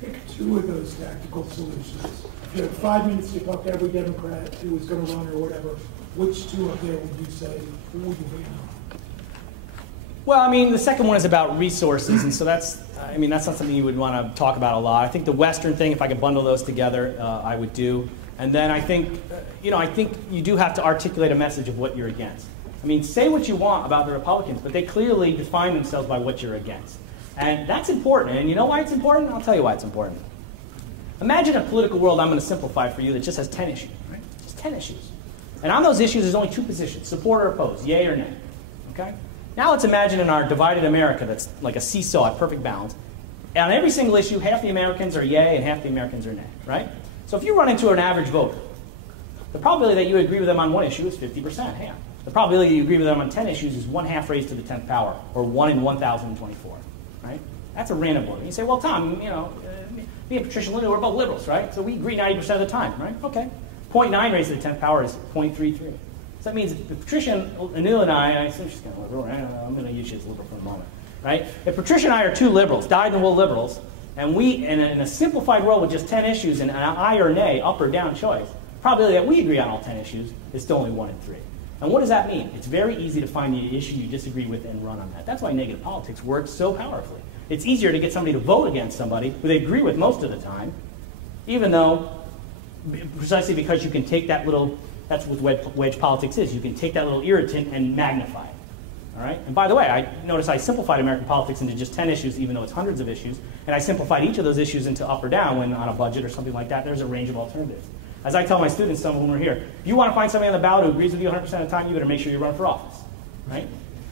Pick two of those tactical solutions. If you had 5 minutes to talk to every Democrat who was going to run or whatever, which two up there would you say would you win on? Well, I mean, the second one is about resources, and so that's not something you would want to talk about a lot. I think the Western thing, if I could bundle those together, I would do. And then I think you do have to articulate a message of what you're against. I mean, say what you want about the Republicans, but they clearly define themselves by what you're against. And that's important. And you know why it's important? I'll tell you why it's important. Imagine a political world, I'm going to simplify for you, that just has 10 issues, right? Just 10 issues. And on those issues, there's only two positions, support or oppose, yay or nay. Okay? Now let's imagine in our divided America that's like a seesaw at perfect balance. And on every single issue, half the Americans are yay and half the Americans are nay, right? So if you run into an average voter, the probability that you agree with them on one issue is 50%, half. The probability you agree with them on 10 issues is 1/2 raised to the 10th power, or 1 in 1,024, right? That's a random voter. You say, well, Tom, me and Patricia Lindell, we're both liberals, right? So we agree 90% of the time, right? Okay. 0.9 raised to the 10th power is 0.33. So that means if Patricia Anil and I assume she's kind of liberal, right? I'm going to use she as liberal for the moment, right? If Patricia and I are two liberals, dyed-in-the-wool liberals, and we, in a simplified world with just 10 issues and an aye or nay, up or down choice, Probability that we agree on all 10 issues is still only 1 in 3. And what does that mean? It's very easy to find the issue you disagree with and run on that. That's why negative politics works so powerfully. It's easier to get somebody to vote against somebody who they agree with most of the time, even though, precisely because you can take that little, that's what wedge politics is, you can take that little irritant and magnify it. All right? And by the way, I notice I simplified American politics into just 10 issues, even though it's hundreds of issues, and I simplified each of those issues into up or down when on a budget or something like that, there's a range of alternatives. As I tell my students, some of whom are here, if you want to find somebody on the ballot who agrees with you 100% of the time, you better make sure you run for office. Right?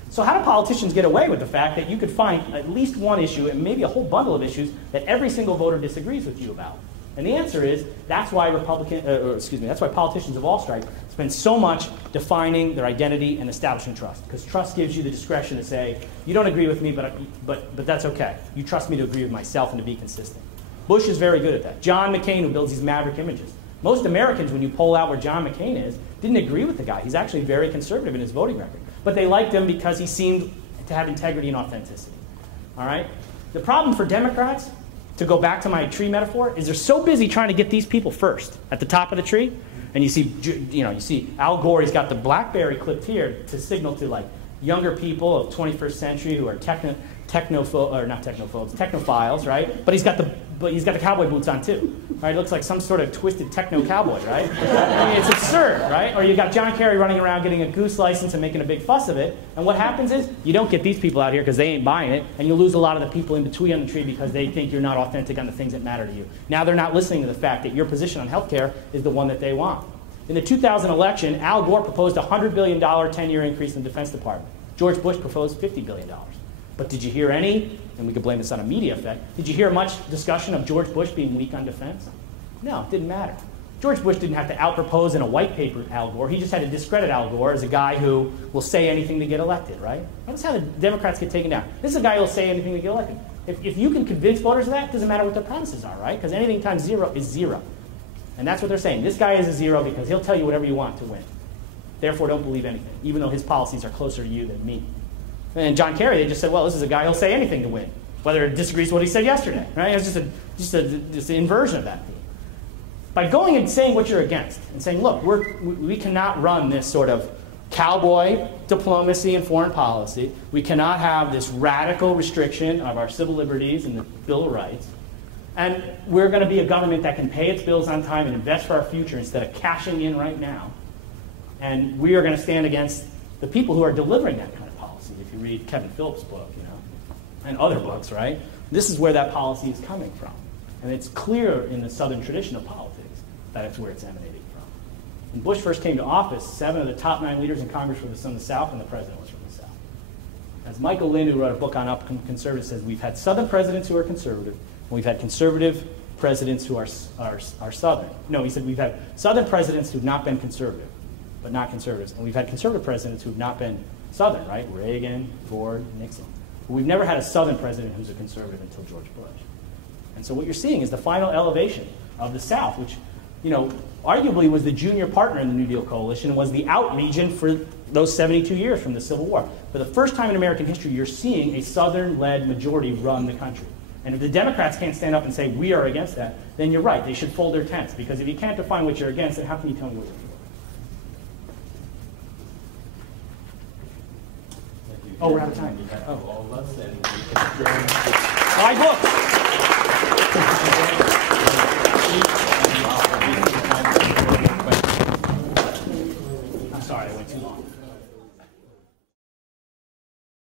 So how do politicians get away with the fact that you could find at least one issue and maybe a whole bundle of issues that every single voter disagrees with you about? And the answer is that's why that's why politicians of all stripes spend so much defining their identity and establishing trust. Because trust gives you the discretion to say, you don't agree with me, but that's okay. You trust me to agree with myself and to be consistent. Bush is very good at that. John McCain, who builds these maverick images. Most Americans, when you poll out where John McCain is, didn't agree with the guy. He's actually very conservative in his voting record. But they liked him because he seemed to have integrity and authenticity. All right? The problem for Democrats, to go back to my tree metaphor, is they're so busy trying to get these people first at the top of the tree. And you see Al Gore, he's got the BlackBerry clipped here to signal to like younger people of 21st century who are technophiles, right? But he's got the cowboy boots on too, right? It looks like some sort of twisted techno cowboy, right? I mean, it's absurd, right? Or you got John Kerry running around getting a goose license and making a big fuss of it. And what happens is you don't get these people out here because they ain't buying it, and you lose a lot of the people in between on the tree because they think you're not authentic on the things that matter to you. Now they're not listening to the fact that your position on healthcare is the one that they want. In the 2000 election, Al Gore proposed a $100 billion 10-year increase in the Defense Department. George Bush proposed $50 billion. But did you hear any, and we could blame this on a media effect, did you hear much discussion of George Bush being weak on defense? No, it didn't matter. George Bush didn't have to outpropose in a white paper Al Gore. He just had to discredit Al Gore as a guy who will say anything to get elected, right? That's how the Democrats get taken down. This is a guy who will say anything to get elected. If you can convince voters of that, it doesn't matter what their promises are, right? Because anything times 0 is 0. And that's what they're saying. This guy is a 0 because he'll tell you whatever you want to win. Therefore, don't believe anything, even though his policies are closer to you than me. And John Kerry, they just said, well, this is a guy who'll say anything to win, whether it disagrees with what he said yesterday. Right? It's just an inversion of that theme. By going and saying what you're against and saying, look, we cannot run this sort of cowboy diplomacy and foreign policy. We cannot have this radical restriction of our civil liberties and the Bill of Rights. And we're going to be a government that can pay its bills on time and invest for our future instead of cashing in right now. And we are going to stand against the people who are delivering that kind of policy. If you read Kevin Phillips' book, and other books, right? This is where that policy is coming from. And it's clear in the Southern tradition of politics that it's where it's emanating from. When Bush first came to office, 7 of the top 9 leaders in Congress were from the South, and the president was from the South. As Michael Lind, who wrote a book on conservatives, says, we've had Southern presidents who are conservative, and we've had conservative presidents who are Southern. No, he said we've had Southern presidents who have not been conservative, but not conservatives. And we've had conservative presidents who have not been Southern, right? Reagan, Ford, Nixon. But we've never had a Southern president who's a conservative until George Bush. And so what you're seeing is the final elevation of the South, which, arguably was the junior partner in the New Deal coalition and was the out region for those 72 years from the Civil War. For the first time in American history, you're seeing a Southern-led majority run the country. And if the Democrats can't stand up and say, we are against that, then you're right. They should fold their tents. Because if you can't define what you're against, then how can you tell me what you're for? Oh, we're out of time. All of us, and we can adjourn. My books.